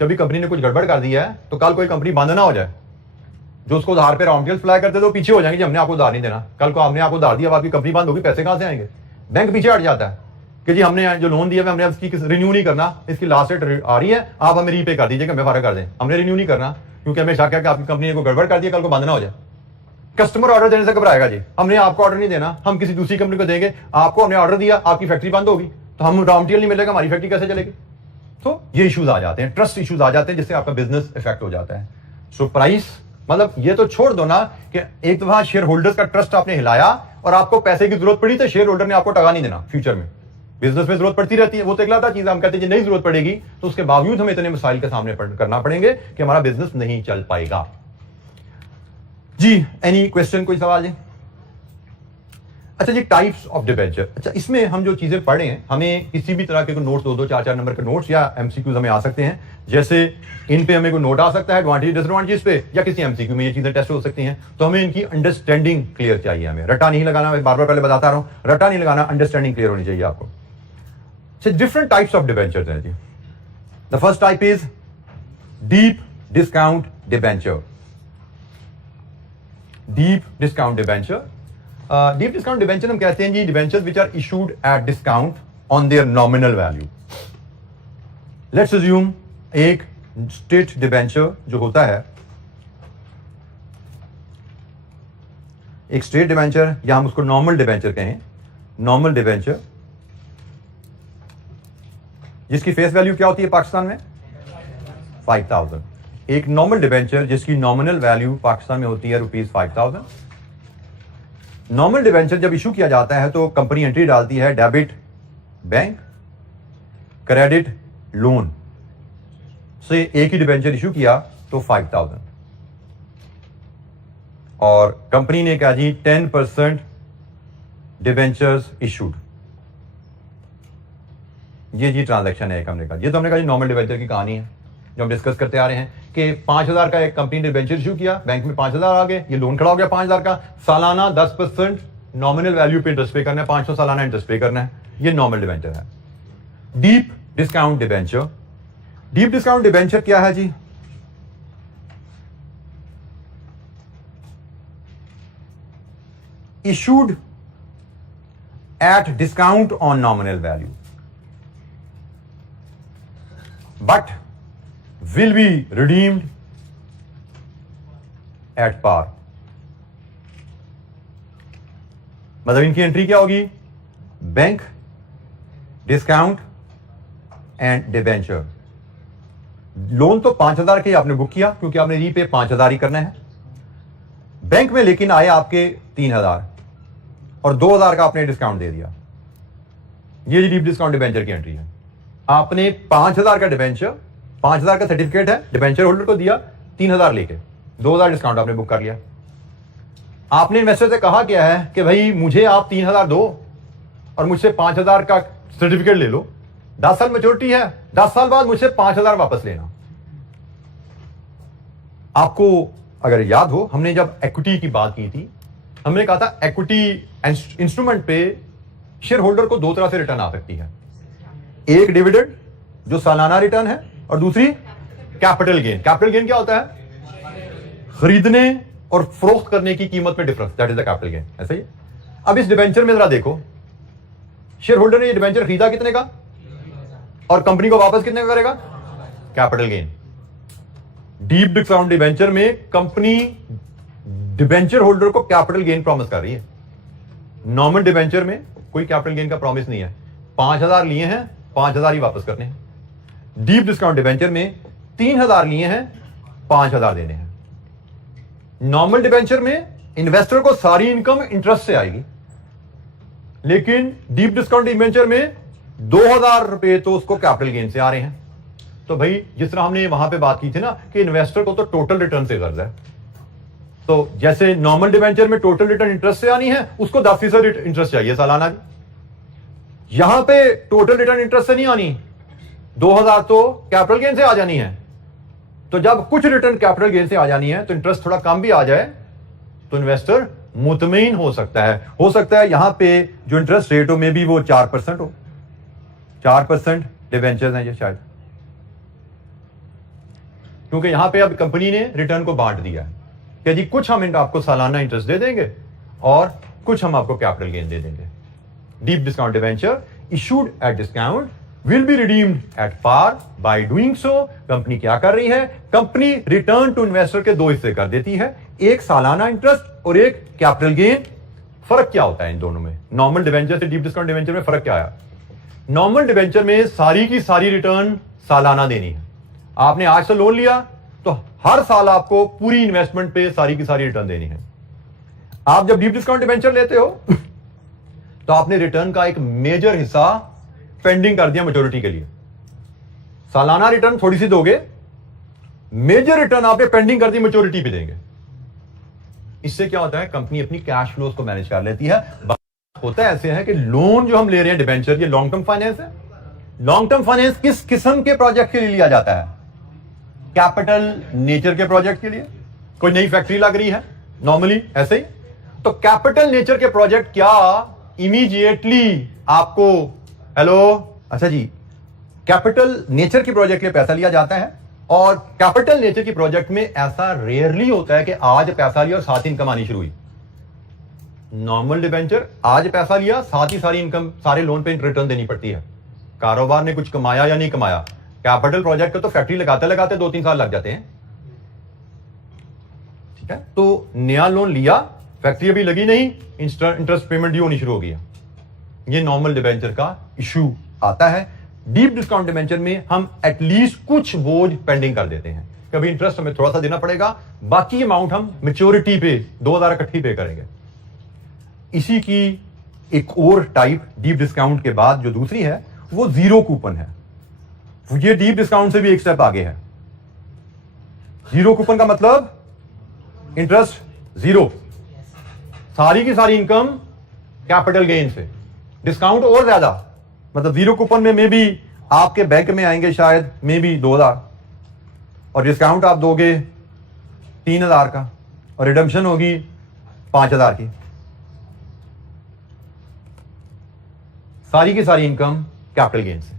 जब भी कंपनी ने कुछ गड़बड़ कर दिया है तो कल कोई कंपनी बंद ना हो जाए, जो उसको उधार पे रॉ मटेरियल सप्लाई करते थे वो पीछे हो जाएंगे कि हमने आपको उधार नहीं देना। कल को हमने आपको उधार दिया, आपकी कंपनी बंद होगी, पैसे कहां से आएंगे? बैंक पीछे हट जाता है कि जी हमने जो लोन दिया है हमने इसकी रिन्यू नहीं करना, इसकी लास्ट डेट आ रही है, आप हमें रीपे कर दीजिएगा, हमें फारा कर दें, हमने रिन्यू नहीं करना क्योंकि हमें शक है कि आपकी कंपनी ने कोई गड़बड़ कर दिया, कल को बंद ना हो जाए। कस्टमर ऑर्डर देने से घबराएगा जी, हमने आपको ऑर्डर नहीं देना, हम किसी दूसरी कंपनी को देंगे, आपको हमने ऑर्डर दिया, आपकी फैक्ट्री बंद होगी तो हम रॉ मटेरियल नहीं मिलेगा, हमारी फैक्ट्री कैसे चलेगी? तो ये इश्यूज आ जाते हैं, ट्रस्ट इश्यूज आ जाते हैं जिससे आपका बिजनेस इफेक्ट हो जाता है। सो प्राइस मतलब ये तो छोड़ दो ना कि एक दफा शेयर होल्डर्स का ट्रस्ट आपने हिलाया और आपको पैसे की जरूरत पड़ी तो शेयर होल्डर ने आपको टका नहीं देना। फ्यूचर में बिजनेस में जरूरत पड़ती रहती है, वो तो एक लाता चीज, हम कहते हैं नहीं जरूरत पड़ेगी तो उसके बावजूद हमें इतने मसाइल के सामने करना पड़ेंगे कि हमारा बिजनेस नहीं चल पाएगा। जी एनी क्वेश्चन, कोई सवाल जी? अच्छा जी, टाइप्स ऑफ डिबेंचर। अच्छा, इसमें हम जो चीजें पढ़े हैं, हमें किसी भी तरह के नोट्स 2-2, 4-4 नंबर के नोट्स या एमसीक्यूज हमें आ सकते हैं। जैसे इन पे हमें कोई नोट आ सकता है एडवांटेज डिसएडवांटेज पे, या किसी एमसीक्यू में ये चीजें टेस्ट हो सकती हैं। तो हमें इनकी अंडरस्टैंडिंग क्लियर चाहिए, हमें रट्टा नहीं लगाना, मैं बार बार पहले बताता रहा हूं, रट्टा नहीं लगाना, अंडरस्टैंडिंग क्लियर होनी चाहिए आपको। डिफरेंट टाइप्स ऑफ डिबेंचर्स हैं जी। The first type is deep discount debenture. Deep discount debenture, deep discount debenture हम कहते हैं जी debentures which are issued at discount on their nominal value. Let's assume एक स्टेट डिबेंचर जो होता है, एक स्टेट डिबेंचर या हम उसको नॉर्मल डिबेंचर कहें, नॉर्मल डिबेंचर जिसकी फेस वैल्यू क्या होती है पाकिस्तान में? 5000। एक नॉर्मल डिबेंचर जिसकी नॉमिनल वैल्यू पाकिस्तान में होती है ₹5000। नॉर्मल डिबेंचर जब इशू किया जाता है तो कंपनी एंट्री डालती है डेबिट बैंक, क्रेडिट लोन से एक ही डिबेंचर इशू किया तो 5000, और कंपनी ने कहा जी 10% डिबेंचर्स इशूड, ये जी ट्रांजैक्शन है एक हमने कहा, ये तो हमने कहा नॉर्मल डिबेंचर की कहानी है जो हम डिस्कस करते आ रहे हैं कि 5,000 का एक कंपनी ने डिबेंचर इशू किया, बैंक में 5,000 आ गए, ये लोन खड़ा हो गया 5,000 का, सालाना 10% नॉमिनल वैल्यू पे इंटरेस्ट पे करना है, 500 सालाना इंटरेस्ट पे करना है, ये नॉर्मल डिबेंचर है। Deep discount debenture, deep discount debenture क्या है जी? Issued at discount on nominal value but will be redeemed at par। मतलब इनकी एंट्री क्या होगी? Bank, discount and debenture. Loan तो 5,000 के आपने बुक किया क्योंकि आपने रीपे 5,000 ही करना है, बैंक में लेकिन आए आपके 3,000 और 2,000 का आपने डिस्काउंट दे दिया। ये डीप डिस्काउंट डिबेंचर की एंट्री है। आपने 5,000 का डिबेंचर, 5,000 का सर्टिफिकेट है, डिबेंचर होल्डर को दिया, 3,000 लेके 2,000 डिस्काउंट आपने बुक कर लिया। आपने इन्वेस्टर से कहा क्या है कि भाई मुझे आप 3,000 दो और मुझसे 5,000 का सर्टिफिकेट ले लो, 10 साल मैच्योरिटी है, 10 साल बाद मुझसे 5,000 वापस लेना। आपको अगर याद हो, हमने जब इक्विटी की बात की थी, हमने कहा था इक्विटी इंस्ट्रूमेंट पे शेयर होल्डर को दो तरह से रिटर्न आ सकती है, एक डिविडेंड जो सालाना रिटर्न है और दूसरी कैपिटल गेन। कैपिटल गेन क्या होता है? खरीदने और फरोख्त करने की कीमत में difference, that is the capital gain. ऐसा ही। अब इस डिबेंचर में जरा देखो, शेयर होल्डर ने ये डिबेंचर खरीदा कितने का और कंपनी को वापस कितने का करेगा? Capital gain. Deep discount debenture में कंपनी डिबेंचर होल्डर को कैपिटल गेन प्रॉमिस कर रही है। नॉर्मल डिबेंचर में कोई कैपिटल गेन का प्रॉमिस नहीं है, 5,000 लिए हैं, 5,000 ही वापस करने हैं। डीप डिस्काउंट डिबेंचर में 3,000 लिए हैं, 5,000 देने हैं। नॉर्मल डिबेंचर में इन्वेस्टर को सारी इनकम इंटरेस्ट से आएगी, लेकिन डीप डिस्काउंट डिबेंचर में 2,000 रुपए तो उसको कैपिटल गेन से आ रहे हैं। तो भाई जिस तरह हमने वहां पे बात की थी ना कि इन्वेस्टर को तो टोटल रिटर्न से गर्ज है, तो जैसे नॉर्मल डिबेंचर में टोटल रिटर्न इंटरेस्ट से आनी है, उसको 10% इंटरेस्ट चाहिए सालाना। यहां पे टोटल रिटर्न इंटरेस्ट से नहीं आनी, 2,000 तो कैपिटल गेन से आ जानी है। तो जब कुछ रिटर्न कैपिटल गेन से आ जानी है तो इंटरेस्ट थोड़ा कम भी आ जाए तो इन्वेस्टर मुतमईन हो सकता है। हो सकता है यहां पे जो इंटरेस्ट रेट हो में भी वो 4% हो, 4% डिबेंचर्स हैं ये शायद, क्योंकि यहां पे अब कंपनी ने रिटर्न को बांट दिया है कि जी कुछ हम आपको सालाना इंटरेस्ट दे देंगे और कुछ हम आपको कैपिटल गेन दे देंगे। Deep discount debenture issued at discount will be redeemed at par। by doing so company क्या कर रही है? कंपनी रिटर्न टू इन्वेस्टर के दो हिस्से कर देती है, एक सालाना इंटरेस्ट और एक कैपिटल गेन। फर्क क्या होता है इन दोनों में? नॉर्मल डिबेंचर से डीप डिस्काउंट डिबेंचर में फर्क क्या आया? नॉर्मल डिबेंचर में सारी की सारी रिटर्न सालाना देनी है। आपने आज से लोन लिया तो हर साल आपको पूरी इन्वेस्टमेंट पे सारी की सारी रिटर्न देनी है। आप जब डीप डिस्काउंट डिबेंचर लेते हो तो आपने रिटर्न का एक मेजर हिस्सा पेंडिंग कर दिया मैच्योरिटी के लिए। सालाना रिटर्न थोड़ी सी दोगे, मेजर रिटर्न आपने पेंडिंग कर दी मैच्योरिटी पे देंगे। इससे क्या होता है? कंपनी अपनी कैश फ्लोज को मैनेज कर लेती है। होता है ऐसे है कि लोन जो हम ले रहे हैं डिबेंचर, ये लॉन्ग टर्म फाइनेंस है। लॉन्ग टर्म फाइनेंस किस किस्म के प्रोजेक्ट के लिए लिया जाता है? कैपिटल नेचर के प्रोजेक्ट के लिए। कोई नई फैक्ट्री लग रही है नॉर्मली ऐसे ही, तो कैपिटल नेचर के प्रोजेक्ट क्या इमीडिएटली आपको, हेलो, अच्छा जी, कैपिटल नेचर की प्रोजेक्ट के लिए पैसा लिया जाता है और कैपिटल नेचर की प्रोजेक्ट में ऐसा रेयरली होता है कि आज पैसा लिया और साथ ही इनकम आनी शुरू हुई। नॉर्मल डिबेंचर आज पैसा लिया, साथ ही सारी इनकम, सारे लोन पे रिटर्न देनी पड़ती है। कारोबार ने कुछ कमाया या नहीं कमाया। कैपिटल प्रोजेक्ट को तो फैक्ट्री लगाते लगाते 2-3 साल लग जाते हैं, ठीक है। तो नया लोन लिया, फैक्ट्री अभी लगी नहीं, इंटरेस्ट पेमेंट ड्यू होनी शुरू हो गई। ये नॉर्मल डिबेंचर का इशू आता है। डीप डिस्काउंट डिबेंचर में हम एटलीस्ट कुछ बोझ पेंडिंग कर देते हैं, कभी इंटरेस्ट हमें थोड़ा सा देना पड़ेगा, बाकी अमाउंट हम मैच्योरिटी पे 2,000 इकट्ठी पे करेंगे। इसी की एक और टाइप डीप डिस्काउंट के बाद जो दूसरी है वो जीरो कूपन है। ये डीप डिस्काउंट से भी एक स्टेप आगे है। जीरो कूपन का मतलब इंटरेस्ट जीरो, सारी की सारी इनकम कैपिटल गेन से, डिस्काउंट और ज्यादा, मतलब जीरो कूपन में भी आपके बैंक में आएंगे शायद मे बी 2000 और डिस्काउंट आप दोगे 3000 का और रिडम्पशन होगी 5000 की। सारी की सारी इनकम कैपिटल गेन से,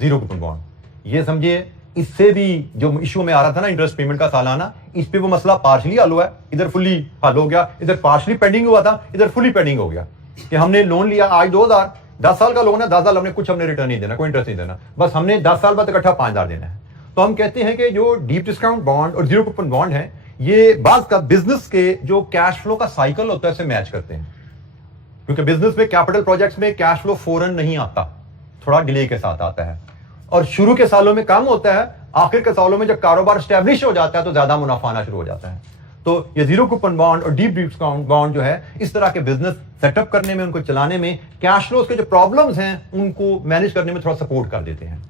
जीरो कूपन बॉन्ड। ये समझिए इससे भी जो इशू में आ रहा था ना इंटरेस्ट पेमेंट का सालाना, इस पे वो मसला पार्शली हल हुआ है। इधर फुली हल हो गया, इधर पार्शली पेंडिंग हुआ था, इधर फुली पेंडिंग हो गया कि हमने लोन लिया आज 2000, 10 साल का लोन है, 10 साल हमने कुछ हमने रिटर्न नहीं देना, कोई इंटरेस्ट नहीं देना, बस हमने 10 साल बाद इकट्ठा 5000 देना है। तो हम कहते हैं कि जो डीप डिस्काउंट बॉन्ड और जीरो कूपन बॉन्ड है ये बात का बिजनेस के जो कैश फ्लो का साइकिल होता है उसे मैच करते हैं, क्योंकि बिजनेस में कैपिटल प्रोजेक्ट्स में कैश फ्लो फौरन नहीं आता, थोड़ा डिले के साथ आता है और शुरू के सालों में कम होता है, आखिर के सालों में जब कारोबार स्टैब्लिश हो जाता है तो ज्यादा मुनाफा आना शुरू हो जाता है। तो ये जीरो कूपन बॉन्ड और डीप डिस्काउंट बॉन्ड जो है इस तरह के बिजनेस सेटअप करने में, उनको चलाने में, कैश फ्लोज के जो प्रॉब्लम्स हैं उनको मैनेज करने में थोड़ा सपोर्ट कर देते हैं।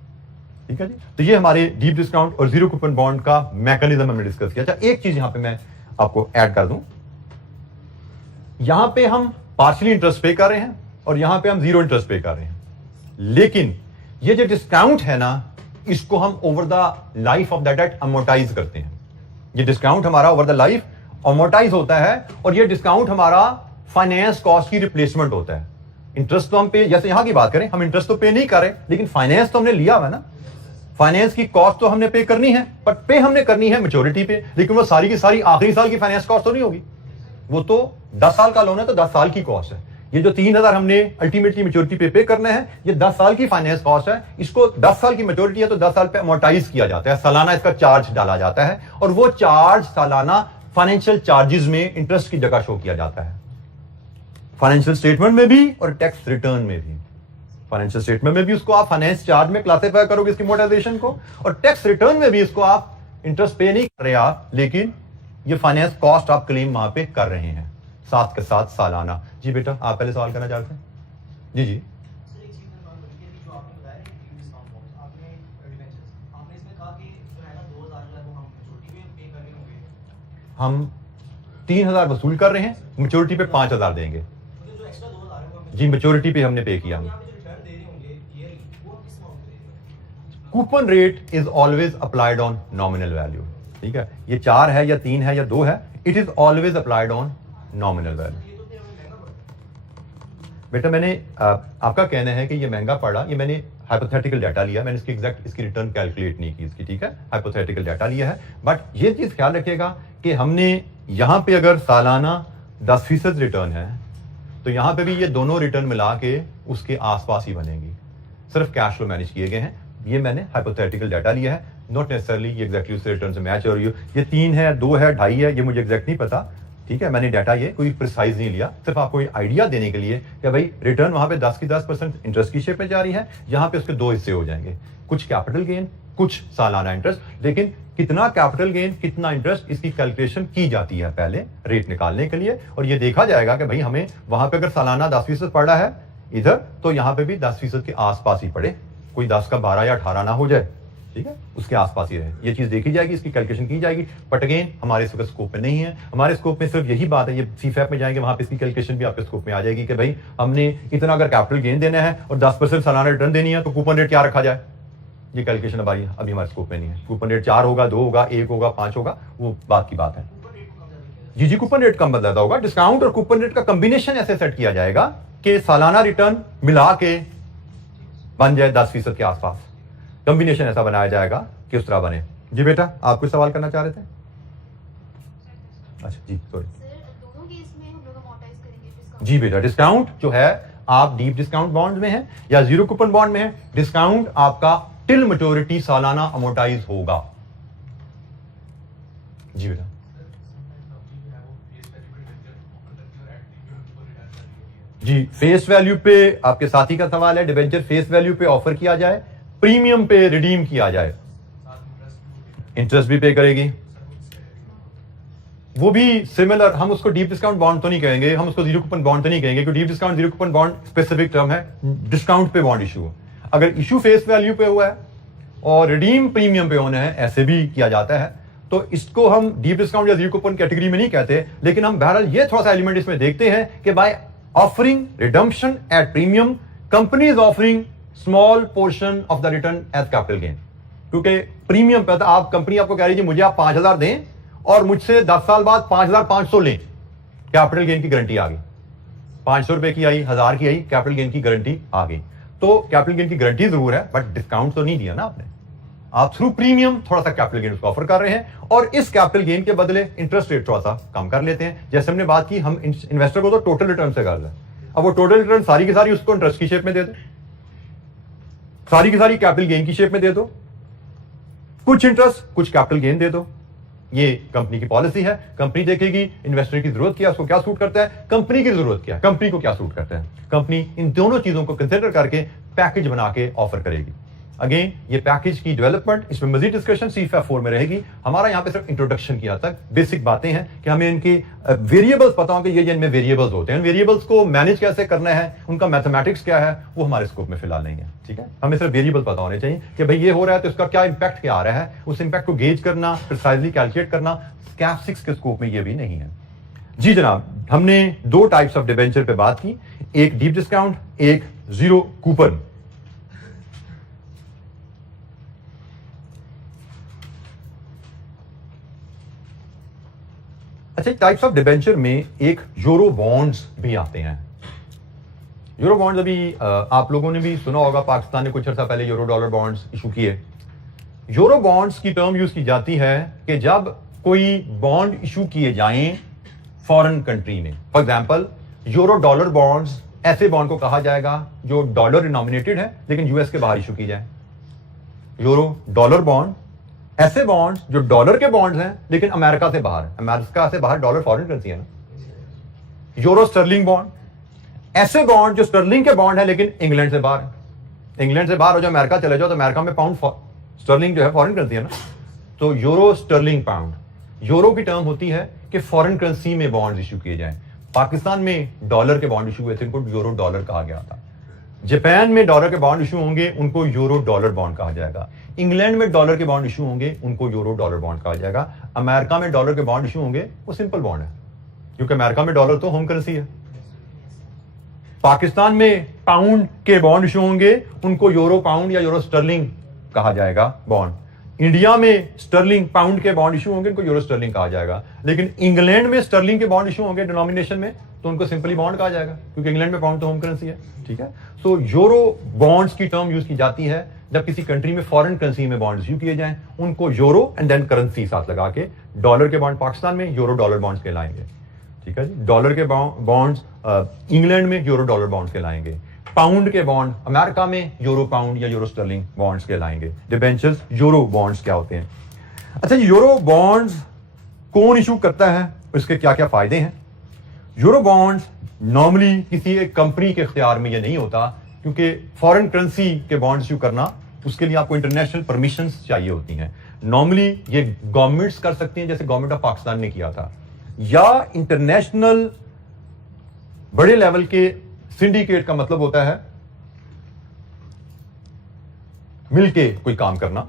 ठीक है जी। तो ये हमारे डीप डिस्काउंट और जीरो कूपन बॉन्ड का मैकेनिज्म हमने डिस्कस किया। अच्छा, एक चीज यहां पे मैं आपको ऐड कर दूं, यहां पे हम पार्शियली इंटरेस्ट पे कर रहे हैं और यहां पे हम जीरो इंटरेस्ट पे कर रहे हैं, लेकिन ये जो डिस्काउंट है ना इसको हम over the life of that debt amortise करते हैं। ये डिस्काउंट हमारा ओवर द लाइफ अमोर्टाइज होता है और ये डिस्काउंट हमारा फाइनेंस कॉस्ट की रिप्लेसमेंट होता है। इंटरेस्ट तो हम पे, जैसे यहां की बात करें, हम इंटरेस्ट तो पे नहीं कर रहे, लेकिन फाइनेंस तो हमने लिया हुआ है ना, फाइनेंस की कॉस्ट तो हमने पे करनी है, पर पे हमने करनी है मैच्योरिटी पे, लेकिन वो सारी की सारी आखिरी साल की फाइनेंस कॉस्ट तो नहीं होगी, वो तो 10 साल का लोन है तो 10 साल की कॉस्ट है। ये जो 3000 हमने अल्टीमेटली मैच्योरिटी पे करना है, ये 10 साल की फाइनेंस कॉस्ट है, इसको 10 साल की मैच्योरिटी है तो 10 साल पे अमोर्टाइज किया जाता है, सालाना इसका चार्ज डाला जाता है और वो चार्ज सालाना फाइनेंशियल चार्जेस में इंटरेस्ट की जगह शो किया जाता है, फाइनेंशियल स्टेटमेंट में भी और टैक्स रिटर्न में भी। फाइनेंशियल स्टेटमेंट में भी उसको आप फाइनेंस चार्ज में क्लासिफाई करोगे इसकी मोटाइजेशन को, और टैक्स रिटर्न में भी इसको आप इंटरेस्ट पे नहीं कर रहे आप, लेकिन ये फाइनेंस कॉस्ट आप क्लेम वहां पे कर रहे हैं साथ के साथ सालाना। जी बेटा, आप पहले सवाल करना चाहते हैं? जी जी। हम 3000 वसूल कर रहे हैं, मैच्योरिटी पे 5000 देंगे जी, मैच्योरिटी पे हमने पे किया। Coupon rate is always applied on nominal value. ठीक है, ये 4 है या 3 है या 2 है, it is always applied on nominal value. बेटा मैंने आपका कहना है कि ये महंगा पड़ा, ये मैंने हाइपोथेटिकल डाटा लिया, मैंने इसकी एग्जैक्ट इसकी रिटर्न कैलकुलेट नहीं की इसकी। ठीक है, हाइपोथेटिकल डाटा लिया है, बट ये चीज ख्याल रखिएगा कि हमने यहां पे अगर सालाना 10% रिटर्न है तो यहां पे भी ये दोनों रिटर्न मिला के उसके आसपास ही बनेंगी, सिर्फ कैश फ्लो मैनेज किए गए हैं। ये मैंने हाइपोथेटिकल डाटा लिया है, नॉट नेसेसरली ये एग्जैक्टली उससे रिटर्न से मैच हो रही हो। ये 3 है, 2 है, 2.5 है, ये मुझे एग्जैक्ट नहीं पता। ठीक है, मैंने डाटा ये कोई प्रिसाइज नहीं लिया, सिर्फ आपको ये आइडिया देने के लिए कि भाई रिटर्न वहां पे 10 की 10% इंटरेस्ट की शेप में जा रही है, यहां पे उसके 2 हिस्से हो जाएंगे, कुछ कैपिटल गेन, कुछ सालाना इंटरेस्ट। लेकिन कितना कैपिटल गेन कितना इंटरेस्ट, इसकी कैलकुलेशन की जाती है पहले रेट निकालने के लिए, और ये देखा जाएगा कि भाई हमें वहां पे अगर सालाना 10% पड़ा है इधर, तो यहां पे भी 10% के आसपास ही पड़े, कोई 10 का 12 या 18 ना हो जाए। ठीक है, उसके आसपास ही रहे, ये चीज देखी जाएगी, इसकी कैलकुलेशन की जाएगी। बट अगेन हमारे स्कोप में नहीं है, हमारे स्कोप में सिर्फ यही बात है, ये सीफैप में जाएंगे वहां पे इसकी कैलकुलेशन भी आपके स्कोप में आ जाएगी कि भाई हमने इतना अगर कैपिटल गेन देना है और 10% सालाना रिटर्न देनी है तो कूपन रेट क्या रखा जाए, ये कैलकुलेशन अभी हमारे स्कोप में नहीं है। कूपन रेट 4 होगा, 2 होगा, 1 होगा, 5 होगा, वो बात की बात है। जी जी, कूपन रेट कम बदलता होगा, डिस्काउंट और कूपन रेट का कॉम्बिनेशन ऐसे सेट किया जाएगा कि सालाना रिटर्न मिला के बन जाए 10% के आसपास, कॉम्बिनेशन ऐसा बनाया जाएगा कि उस तरह बने। जी बेटा, आप कुछ सवाल करना चाह रहे थे? अच्छा जी, सॉरी। जी बेटा, डिस्काउंट जो है आप डीप डिस्काउंट बॉन्ड में है या जीरो कूपन बॉन्ड में है, डिस्काउंट आपका टिल मैच्योरिटी सालाना अमोर्टाइज होगा। जी बेटा, जी फेस वैल्यू पे आपके साथी का सवाल है, डिबेंचर फेस वैल्यू पे ऑफर किया जाए, प्रीमियम पे रिडीम किया जाए, इंटरेस्ट भी पे करेगी, वो भी सिमिलर। हम उसको डीप डिस्काउंट बॉन्ड तो नहीं कहेंगे, हम उसको जीरो कूपन बॉन्ड तो नहीं कहेंगे, क्योंकि deep discount zero coupon bond specific term है, डिस्काउंट पे बॉन्ड इशू। अगर इशू फेस वैल्यू पे हुआ है और रिडीम प्रीमियम पे होना है, ऐसे भी किया जाता है, तो इसको हम डीप डिस्काउंट या जीरो कूपन कैटेगरी में नहीं कहते। लेकिन हम बहरहाल ये थोड़ा सा एलिमेंट इसमें देखते हैं कि by offering redemption at premium, company is offering small portion of the return as capital gain, क्योंकि प्रीमियम पे था। आप कंपनी आपको कह रही है मुझे आप 5,000 दें और मुझसे 10 साल बाद 5,500 लें, कैपिटल गेन की गारंटी आ गई। 500 रुपए की आई, 1000 की आई, कैपिटल गेन की गारंटी आ गई। तो कैपिटल गेन की गारंटी जरूर है, बट डिस्काउंट तो नहीं दिया ना आपने। आप थ्रू प्रीमियम थोड़ा सा कैपिटल गेन उसको ऑफर कर रहे हैं और इस कैपिटल गेन के बदले इंटरेस्ट रेट थोड़ा सा कम कर लेते हैं। जैसे हमने बात की, हम इन्वेस्टर को तो टोटल रिटर्न से कर रहे हैं, अब वो टोटल रिटर्न सारी की सारी उसको इंटरेस्ट की शेप में दे दो, सारी की सारी कैपिटल गेन की शेप में दे दो, कुछ इंटरेस्ट कुछ कैपिटल गेन दे दो। ये कंपनी की पॉलिसी है। कंपनी देखेगी इन्वेस्टर की जरूरत क्या, उसको क्या सूट करता है, कंपनी की जरूरत क्या, कंपनी को क्या सूट करता है। कंपनी इन दोनों चीजों को कंसिडर करके पैकेज बना के ऑफर करेगी। अगेन ये पैकेज की डेवलपमेंट, इसमें मजीद डिस्कशन CFA4 में रहेगी। हमारा यहां पे सिर्फ इंट्रोडक्शन किया तक बेसिक बातें हैं कि हमें इनकी वेरिएबल्स पता हो कि ये इनमें वेरिएबल्स होते हैं, वेरिएबल्स को मैनेज कैसे करना है, उनका मैथमेटिक्स क्या है, वो हमारे स्कोप में फिलहाल नहीं है। ठीक है, हमें सिर्फ वेरिएबल पता होने चाहिए कि भाई ये हो रहा है तो इसका क्या इंपैक्ट क्या आ रहा है, उस इंपैक्ट को गेज करना, प्रिसाइजली कैलकुलेट करना कैप 6 के स्कोप में ये भी नहीं है। जी जनाब, हमने 2 टाइप्स ऑफ डिबेंचर पे बात की, एक डीप डिस्काउंट, एक जीरो कूपन। अच्छा, टाइप्स ऑफ डिबेंचर में एक यूरो बॉन्ड्स भी आते हैं। यूरो बॉन्ड्स अभी आप लोगों ने भी सुना होगा, पाकिस्तान ने कुछ अर्सा पहले यूरो डॉलर बॉन्ड्स इशू किए। यूरो बॉन्ड्स की टर्म यूज की जाती है कि जब कोई बॉन्ड इशू किए जाएं फॉरेन कंट्री में, for example euro dollar bonds, ऐसे बॉन्ड को कहा जाएगा जो डॉलर डिनोमिनेटेड है लेकिन यूएस के बाहर इशू की जाए। यूरो डॉलर बॉन्ड, ऐसे बॉन्ड्स जो डॉलर के बॉन्ड्स हैं लेकिन अमेरिका से बाहर, अमेरिका से बाहर डॉलर फॉरेन करेंसी है ना। यूरो स्टर्लिंग बॉन्ड, ऐसे बॉन्ड जो स्टर्लिंग के बॉन्ड है लेकिन इंग्लैंड से बाहर है। इंग्लैंड से बाहर हो जाओ, अमेरिका चले जाओ तो अमेरिका में पाउंड, स्टर्लिंग जो है फॉरेन करेंसी है ना। तो यूरो स्टर्लिंग पाउंड, यूरो की टर्म होती है कि फॉरेन करेंसी में बॉन्ड इशू किए जाएं। पाकिस्तान में डॉलर के बॉन्ड इशू हुए थे, उनको यूरो डॉलर कहा गया था। जापान में डॉलर के बॉन्ड इशू होंगे, उनको यूरो डॉलर बॉन्ड कहा जाएगा। इंग्लैंड में डॉलर के बॉन्ड इशू होंगे, उनको यूरो डॉलर बॉन्ड कहा जाएगा। अमेरिका में डॉलर के बॉन्ड इशू होंगे, वो सिंपल बॉन्ड है क्योंकि अमेरिका में डॉलर तो होम करेंसी है। पाकिस्तान में पाउंड के बॉन्ड इशू होंगे, उनको यूरो पाउंड या यूरो स्टर्लिंग कहा जाएगा बॉन्ड। इंडिया में स्टर्लिंग पाउंड के बॉन्ड इशू होंगे, उनको यूरो स्टर्लिंग कहा जाएगा। लेकिन इंग्लैंड में स्टर्लिंग के बॉन्ड इशू होंगे डिनोमिनेशन में, तो उनको सिंपली बॉन्ड कहा जाएगा क्योंकि इंग्लैंड में पाउंड तो होम करेंसी है। ठीक है, सो यूरो बॉन्ड्स की टर्म यूज की जाती है जब किसी कंट्री में फॉरेन करेंसी में बॉन्ड इशू किए जाएं, उनको यूरो एंड देन करेंसी साथ लगा के डॉलर के बॉन्ड पाकिस्तान में यूरो डॉलर बॉन्ड्स कहलाएंगे। ठीक है जी, डॉलर के बॉन्ड्स इंग्लैंड में यूरो डॉलर बॉन्ड्स कहलाएंगे। पाउंड के बॉन्ड अमेरिका में यूरो पाउंड या यूरो स्टर्लिंग बॉन्ड्स कहलाएंगे। डिबेंचर्स यूरो बॉन्ड्स क्या होते हैं? अच्छा, यूरो बॉन्ड्स कौन इशू करता है, इसके क्या क्या फायदे हैं? यूरो बॉन्ड्स नॉर्मली किसी एक कंपनी के इख्तियार में ये नहीं होता क्योंकि फॉरेन करेंसी के बॉन्ड इशू करना, उसके लिए आपको इंटरनेशनल परमिशंस चाहिए होती हैं। नॉर्मली ये गवर्नमेंट्स कर सकती हैं, जैसे गवर्नमेंट ऑफ पाकिस्तान ने किया था, या इंटरनेशनल बड़े लेवल के सिंडिकेट का मतलब होता है मिलके कोई काम करना,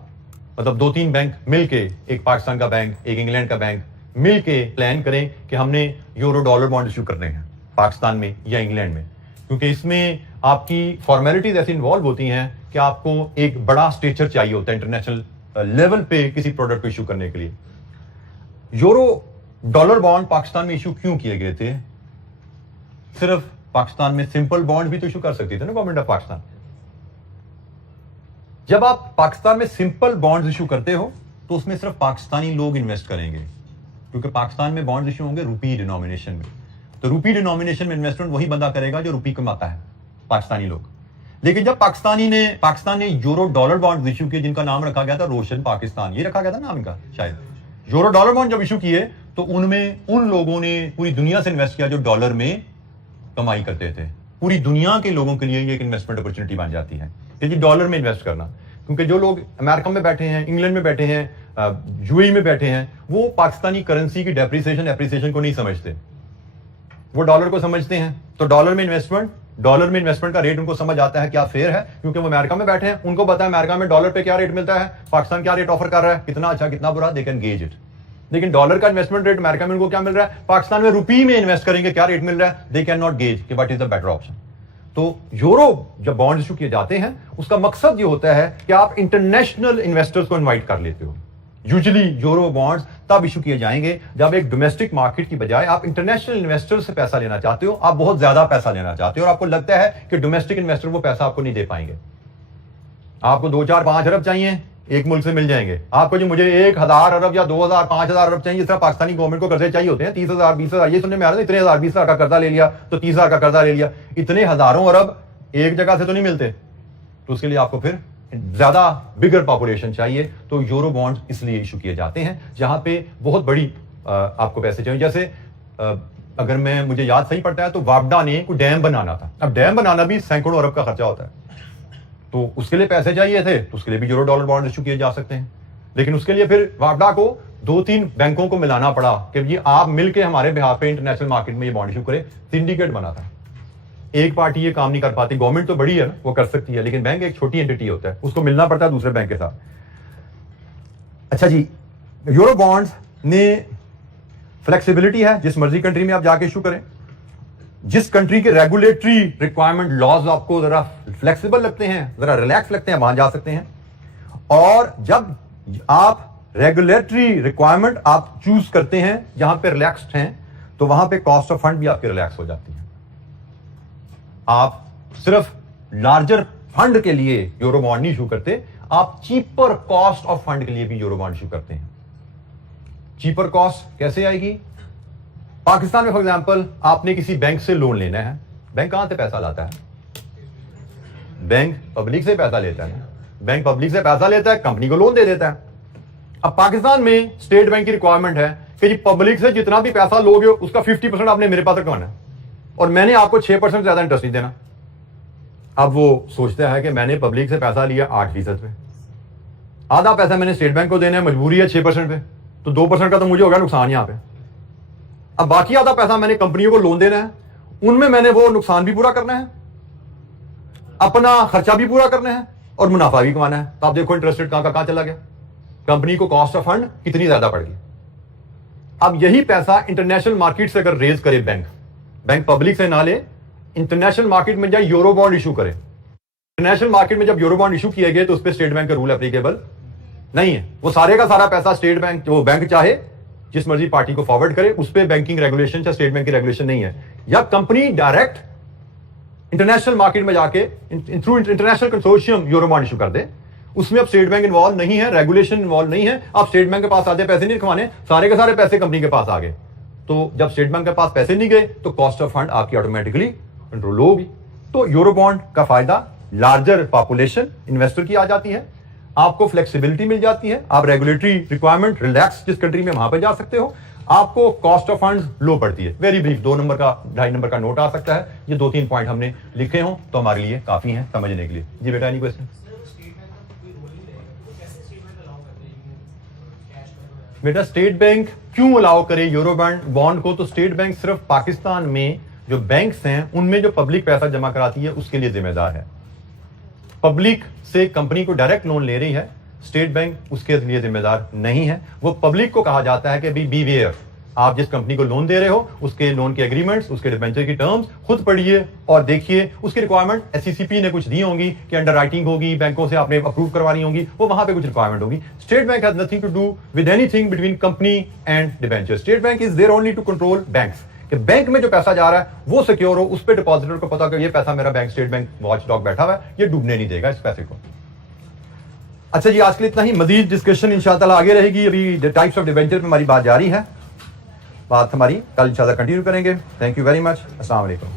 मतलब 2-3 बैंक मिलके, एक पाकिस्तान का बैंक, एक इंग्लैंड का बैंक मिलके प्लान करें कि हमने यूरो डॉलर बॉन्ड इशू करने हैं पाकिस्तान में या इंग्लैंड में, क्योंकि इसमें आपकी फॉर्मेलिटीज ऐसी इन्वॉल्व होती हैं कि आपको एक बड़ा स्टेचर चाहिए होता है इंटरनेशनल लेवल पे किसी प्रोडक्ट को इशू करने के लिए। यूरो डॉलर बॉन्ड पाकिस्तान में इशू क्यों किए गए थे? सिर्फ पाकिस्तान में सिंपल बॉन्ड भी तो इशू कर सकती थी ना गवर्नमेंट ऑफ पाकिस्तान। जब आप पाकिस्तान में सिंपल बॉन्ड्स इशू करते हो तो उसमें सिर्फ पाकिस्तानी लोग इन्वेस्ट करेंगे, क्योंकि पाकिस्तान में बॉन्ड्स इशू होंगे रुपी डिनोमिनेशन में। तो रुपी डिनोमिनेशन में इन्वेस्टमेंट वही बंदा करेगा जो रुपी कमाता है, पाकिस्तानी लोग। लेकिन जब पाकिस्तान ने यूरो डॉलर बॉन्ड इशू किए, जिनका नाम रखा गया था रोशन पाकिस्तान, ये रखा गया था नाम इनका शायद। यूरो डॉलर बॉन्ड जब इशू किए तो उनमें उन लोगों ने पूरी दुनिया से इन्वेस्ट किया जो डॉलर में कमाई करते थे। पूरी दुनिया के लोगों के लिए ये एक इन्वेस्टमेंट अपॉर्चुनिटी बन जाती है कि डॉलर में इन्वेस्ट करना, क्योंकि जो लोग अमेरिका में बैठे हैं, इंग्लैंड में बैठे हैं, यूएई में बैठे हैं, वो पाकिस्तानी करेंसी की डेप्रिसिएशन को नहीं समझते, वो डॉलर को समझते हैं। तो डॉलर में इन्वेस्टमेंट का रेट उनको समझ आता है क्या फेयर है, क्योंकि वो अमेरिका में बैठे हैं, उनको पता है अमेरिका में डॉलर पे क्या रेट मिलता है, पाकिस्तान क्या रेट ऑफर कर रहा है, कितना अच्छा कितना बुरा, दे कैन गेज इट। लेकिन डॉलर का इन्वेस्टमेंट रेट अमेरिका में उनको क्या मिल रहा है, पाकिस्तान में रुपी में इन्वेस्ट करेंगे क्या रेट मिल रहा है, दे कैन नॉट गेज कि what is the better option. तो यूरो जब बॉन्ड इशू किए जाते हैं उसका मकसद ये होता है कि आप इंटरनेशनल इन्वेस्टर्स को इनवाइट कर लेते हो। यूजुअली यूरो बॉन्ड्स तब इशू किए जाएंगे जब एक डोमेस्टिक मार्केट की बजाय आप इंटरनेशनल इन्वेस्टर से पैसा लेना चाहते हो, आप बहुत ज्यादा पैसा लेना चाहते हो और आपको लगता है कि डोमेस्टिक इन्वेस्टर वो पैसा आपको नहीं दे पाएंगे। आपको 2, 4, 5 अरब चाहिए, एक मुल्क से मिल जाएंगे। आपको जो मुझे 1,000 अरब या 2,000, 5,000 अरब चाहिए, जिस तरह पाकिस्तानी गवर्नमेंट को कर्जे चाहिए होते हैं 30,000, 20,000, ये सुनने में आ रहा है इतने 1,000, 20,000 का कर्जा ले लिया तो 30,000 का कर्जा ले लिया। इतने हजारों अरब एक जगह से तो नहीं मिलते, तो उसके लिए आपको फिर ज्यादा बिगर पॉपुलेशन चाहिए। तो यूरो बॉन्ड इसलिए इशू किए जाते हैं जहां पे बहुत बड़ी आपको पैसे चाहिए। जैसे अगर मुझे याद सही पड़ता है तो वापडा ने कोई डैम बनाना था। अब डैम बनाना भी सैकड़ों अरब का खर्चा होता है, तो उसके लिए पैसे चाहिए थे, तो उसके लिए भी यूरो डॉलर बॉन्ड इशू किए जा सकते हैं। लेकिन उसके लिए फिर वापडा को 2-3 बैंकों को मिलाना पड़ा कि ये आप मिलके हमारे बिहाफ पे इंटरनेशनल मार्केट में ये बॉन्ड इशू करें। सिंडिकेट बना था, एक पार्टी ये काम नहीं कर पाती। गवर्नमेंट तो बड़ी है ना, वो कर सकती है, लेकिन बैंक एक छोटी एंटिटी होता है, उसको मिलना पड़ता है दूसरे बैंक के साथ। अच्छा जी, यूरो बॉन्ड्स ने फ्लेक्सिबिलिटी है, जिस मर्जी कंट्री में आप जाके इशू करें। जिस कंट्री के रेगुलेटरी रिक्वायरमेंट लॉज आपको जरा फ्लेक्सिबल लगते हैं, जरा रिलैक्स लगते हैं, वहां जा सकते हैं। और जब आप रेगुलेटरी रिक्वायरमेंट आप चूज करते हैं जहां पे रिलैक्स्ड हैं, तो वहां पे कॉस्ट ऑफ फंड भी आपकी रिलैक्स हो जाती है। आप सिर्फ लार्जर फंड के लिए यूरो बॉन्ड नहीं इशू करते, आप चीपर कॉस्ट ऑफ फंड के लिए भी यूरो बॉन्ड इशू करते हैं। चीपर कॉस्ट कैसे आएगी? पाकिस्तान में फॉर एग्जांपल आपने किसी बैंक से लोन लेना है, बैंक कहां से पैसा लाता है? बैंक पब्लिक से पैसा लेता है। बैंक पब्लिक से पैसा लेता है, कंपनी को लोन दे देता है। अब पाकिस्तान में स्टेट बैंक की रिक्वायरमेंट है कि जी पब्लिक से जितना भी पैसा लोगे उसका 50% आपने मेरे पास रखवाना है और मैंने आपको 6% ज्यादा इंटरेस्ट नहीं देना। अब वो सोचता है कि मैंने पब्लिक से पैसा लिया 8% पे, आधा पैसा मैंने स्टेट बैंक को देना है, मजबूरी है 6% पे, तो 2% का तो मुझे होगा नुकसान यहां पे। अब बाकी आधा पैसा मैंने कंपनियों को लोन देना है, उनमें मैंने वो नुकसान भी पूरा करना है, अपना खर्चा भी पूरा करना है और मुनाफा भी कमाना है। तो आप देखो इंटरेस्ट रेट कहां का कहां चला गया, कंपनी को कॉस्ट ऑफ फंड कितनी ज्यादा पड़ गई। अब यही पैसा इंटरनेशनल मार्केट से अगर रेज करे बैंक पब्लिक से ना ले, इंटरनेशनल मार्केट में जाए यूरो बॉन्ड इशू करे। इंटरनेशनल मार्केट में जब यूरो बॉन्ड इशू किए गए तो उस पर स्टेट बैंक का रूल एप्लीकेबल नहीं है। वो सारे का सारा पैसा स्टेट बैंक, जो बैंक चाहे जिस मर्जी पार्टी को फॉरवर्ड करे, उस पर बैंकिंग रेगुलेशन या स्टेट बैंक की रेगुलेशन नहीं है। या कंपनी डायरेक्ट इंटरनेशनल मार्केट में जाके through international consortium euro bond issue कर दे, उसमें अब स्टेट बैंक इन्वॉल्व नहीं है, रेगुलेशन इन्वॉल्व नहीं है। आप स्टेट बैंक के पास आधे पैसे नहीं रखवाने, सारे के सारे पैसे कंपनी के पास आ गए। तो जब स्टेट बैंक के पास पैसे नहीं गए तो कॉस्ट ऑफ फंड आपकी ऑटोमेटिकली कंट्रोल होगी। तो यूरो बॉन्ड का फायदा लार्जर पॉपुलेशन इन्वेस्टर की आ जाती है, आपको फ्लेक्सिबिलिटी मिल जाती है, आप रेगुलेटरी रिक्वायरमेंट रिलैक्स जिस कंट्री में वहां पर जा सकते हो, आपको कॉस्ट ऑफ फंड लो पड़ती है। वेरी ब्रीफ 2 नंबर का 2.5 नंबर का नोट आ सकता है। ये 2-3 पॉइंट हमने लिखे हो तो हमारे लिए काफी है समझने के लिए। जी बेटा, एनी क्वेश्चन? बेटा स्टेट बैंक क्यों अलाउ करे यूरो बॉन्ड को? तो स्टेट बैंक सिर्फ पाकिस्तान में जो बैंक्स हैं उनमें जो पब्लिक पैसा जमा कराती है उसके लिए जिम्मेदार है। पब्लिक से कंपनी को डायरेक्ट लोन ले रही है, स्टेट बैंक उसके लिए जिम्मेदार नहीं है। वो पब्लिक को कहा जाता है कि बी वेयर, आप जिस कंपनी को लोन दे रहे हो उसके लोन के एग्रीमेंट्स, उसके डिबेंचर की टर्म्स खुद पढ़िए और देखिए। उसकी रिक्वायरमेंट एससीसीपी ने कुछ दी होंगी कि अंडर राइटिंग होगी, बैंकों से आपने अप्रूव करवानी होगी, वो वहां पे कुछ रिक्वायरमेंट होगी। State bank has nothing to do with anything between company and debenture. State bank is there only to control banks, कि बैंक में जो पैसा जा रहा है वो सिक्योर हो, उस पर डिपॉजिटर को पता कि ये पैसा मेरा bank state bank watch dog बैठा हुआ है, ये डूबने नहीं देगा इस पैसे को। अच्छा जी, आज के लिए इतना ही। मजीद डिस्कशन इंशाअल्लाह आगे रहेगी। अभी टाइप्स ऑफ डिबेंचर पे हमारी बात जारी है, बात हमारी कल इंशाअल्लाह कंटिन्यू करेंगे। Thank you very much. अस्सलाम वालेकुम।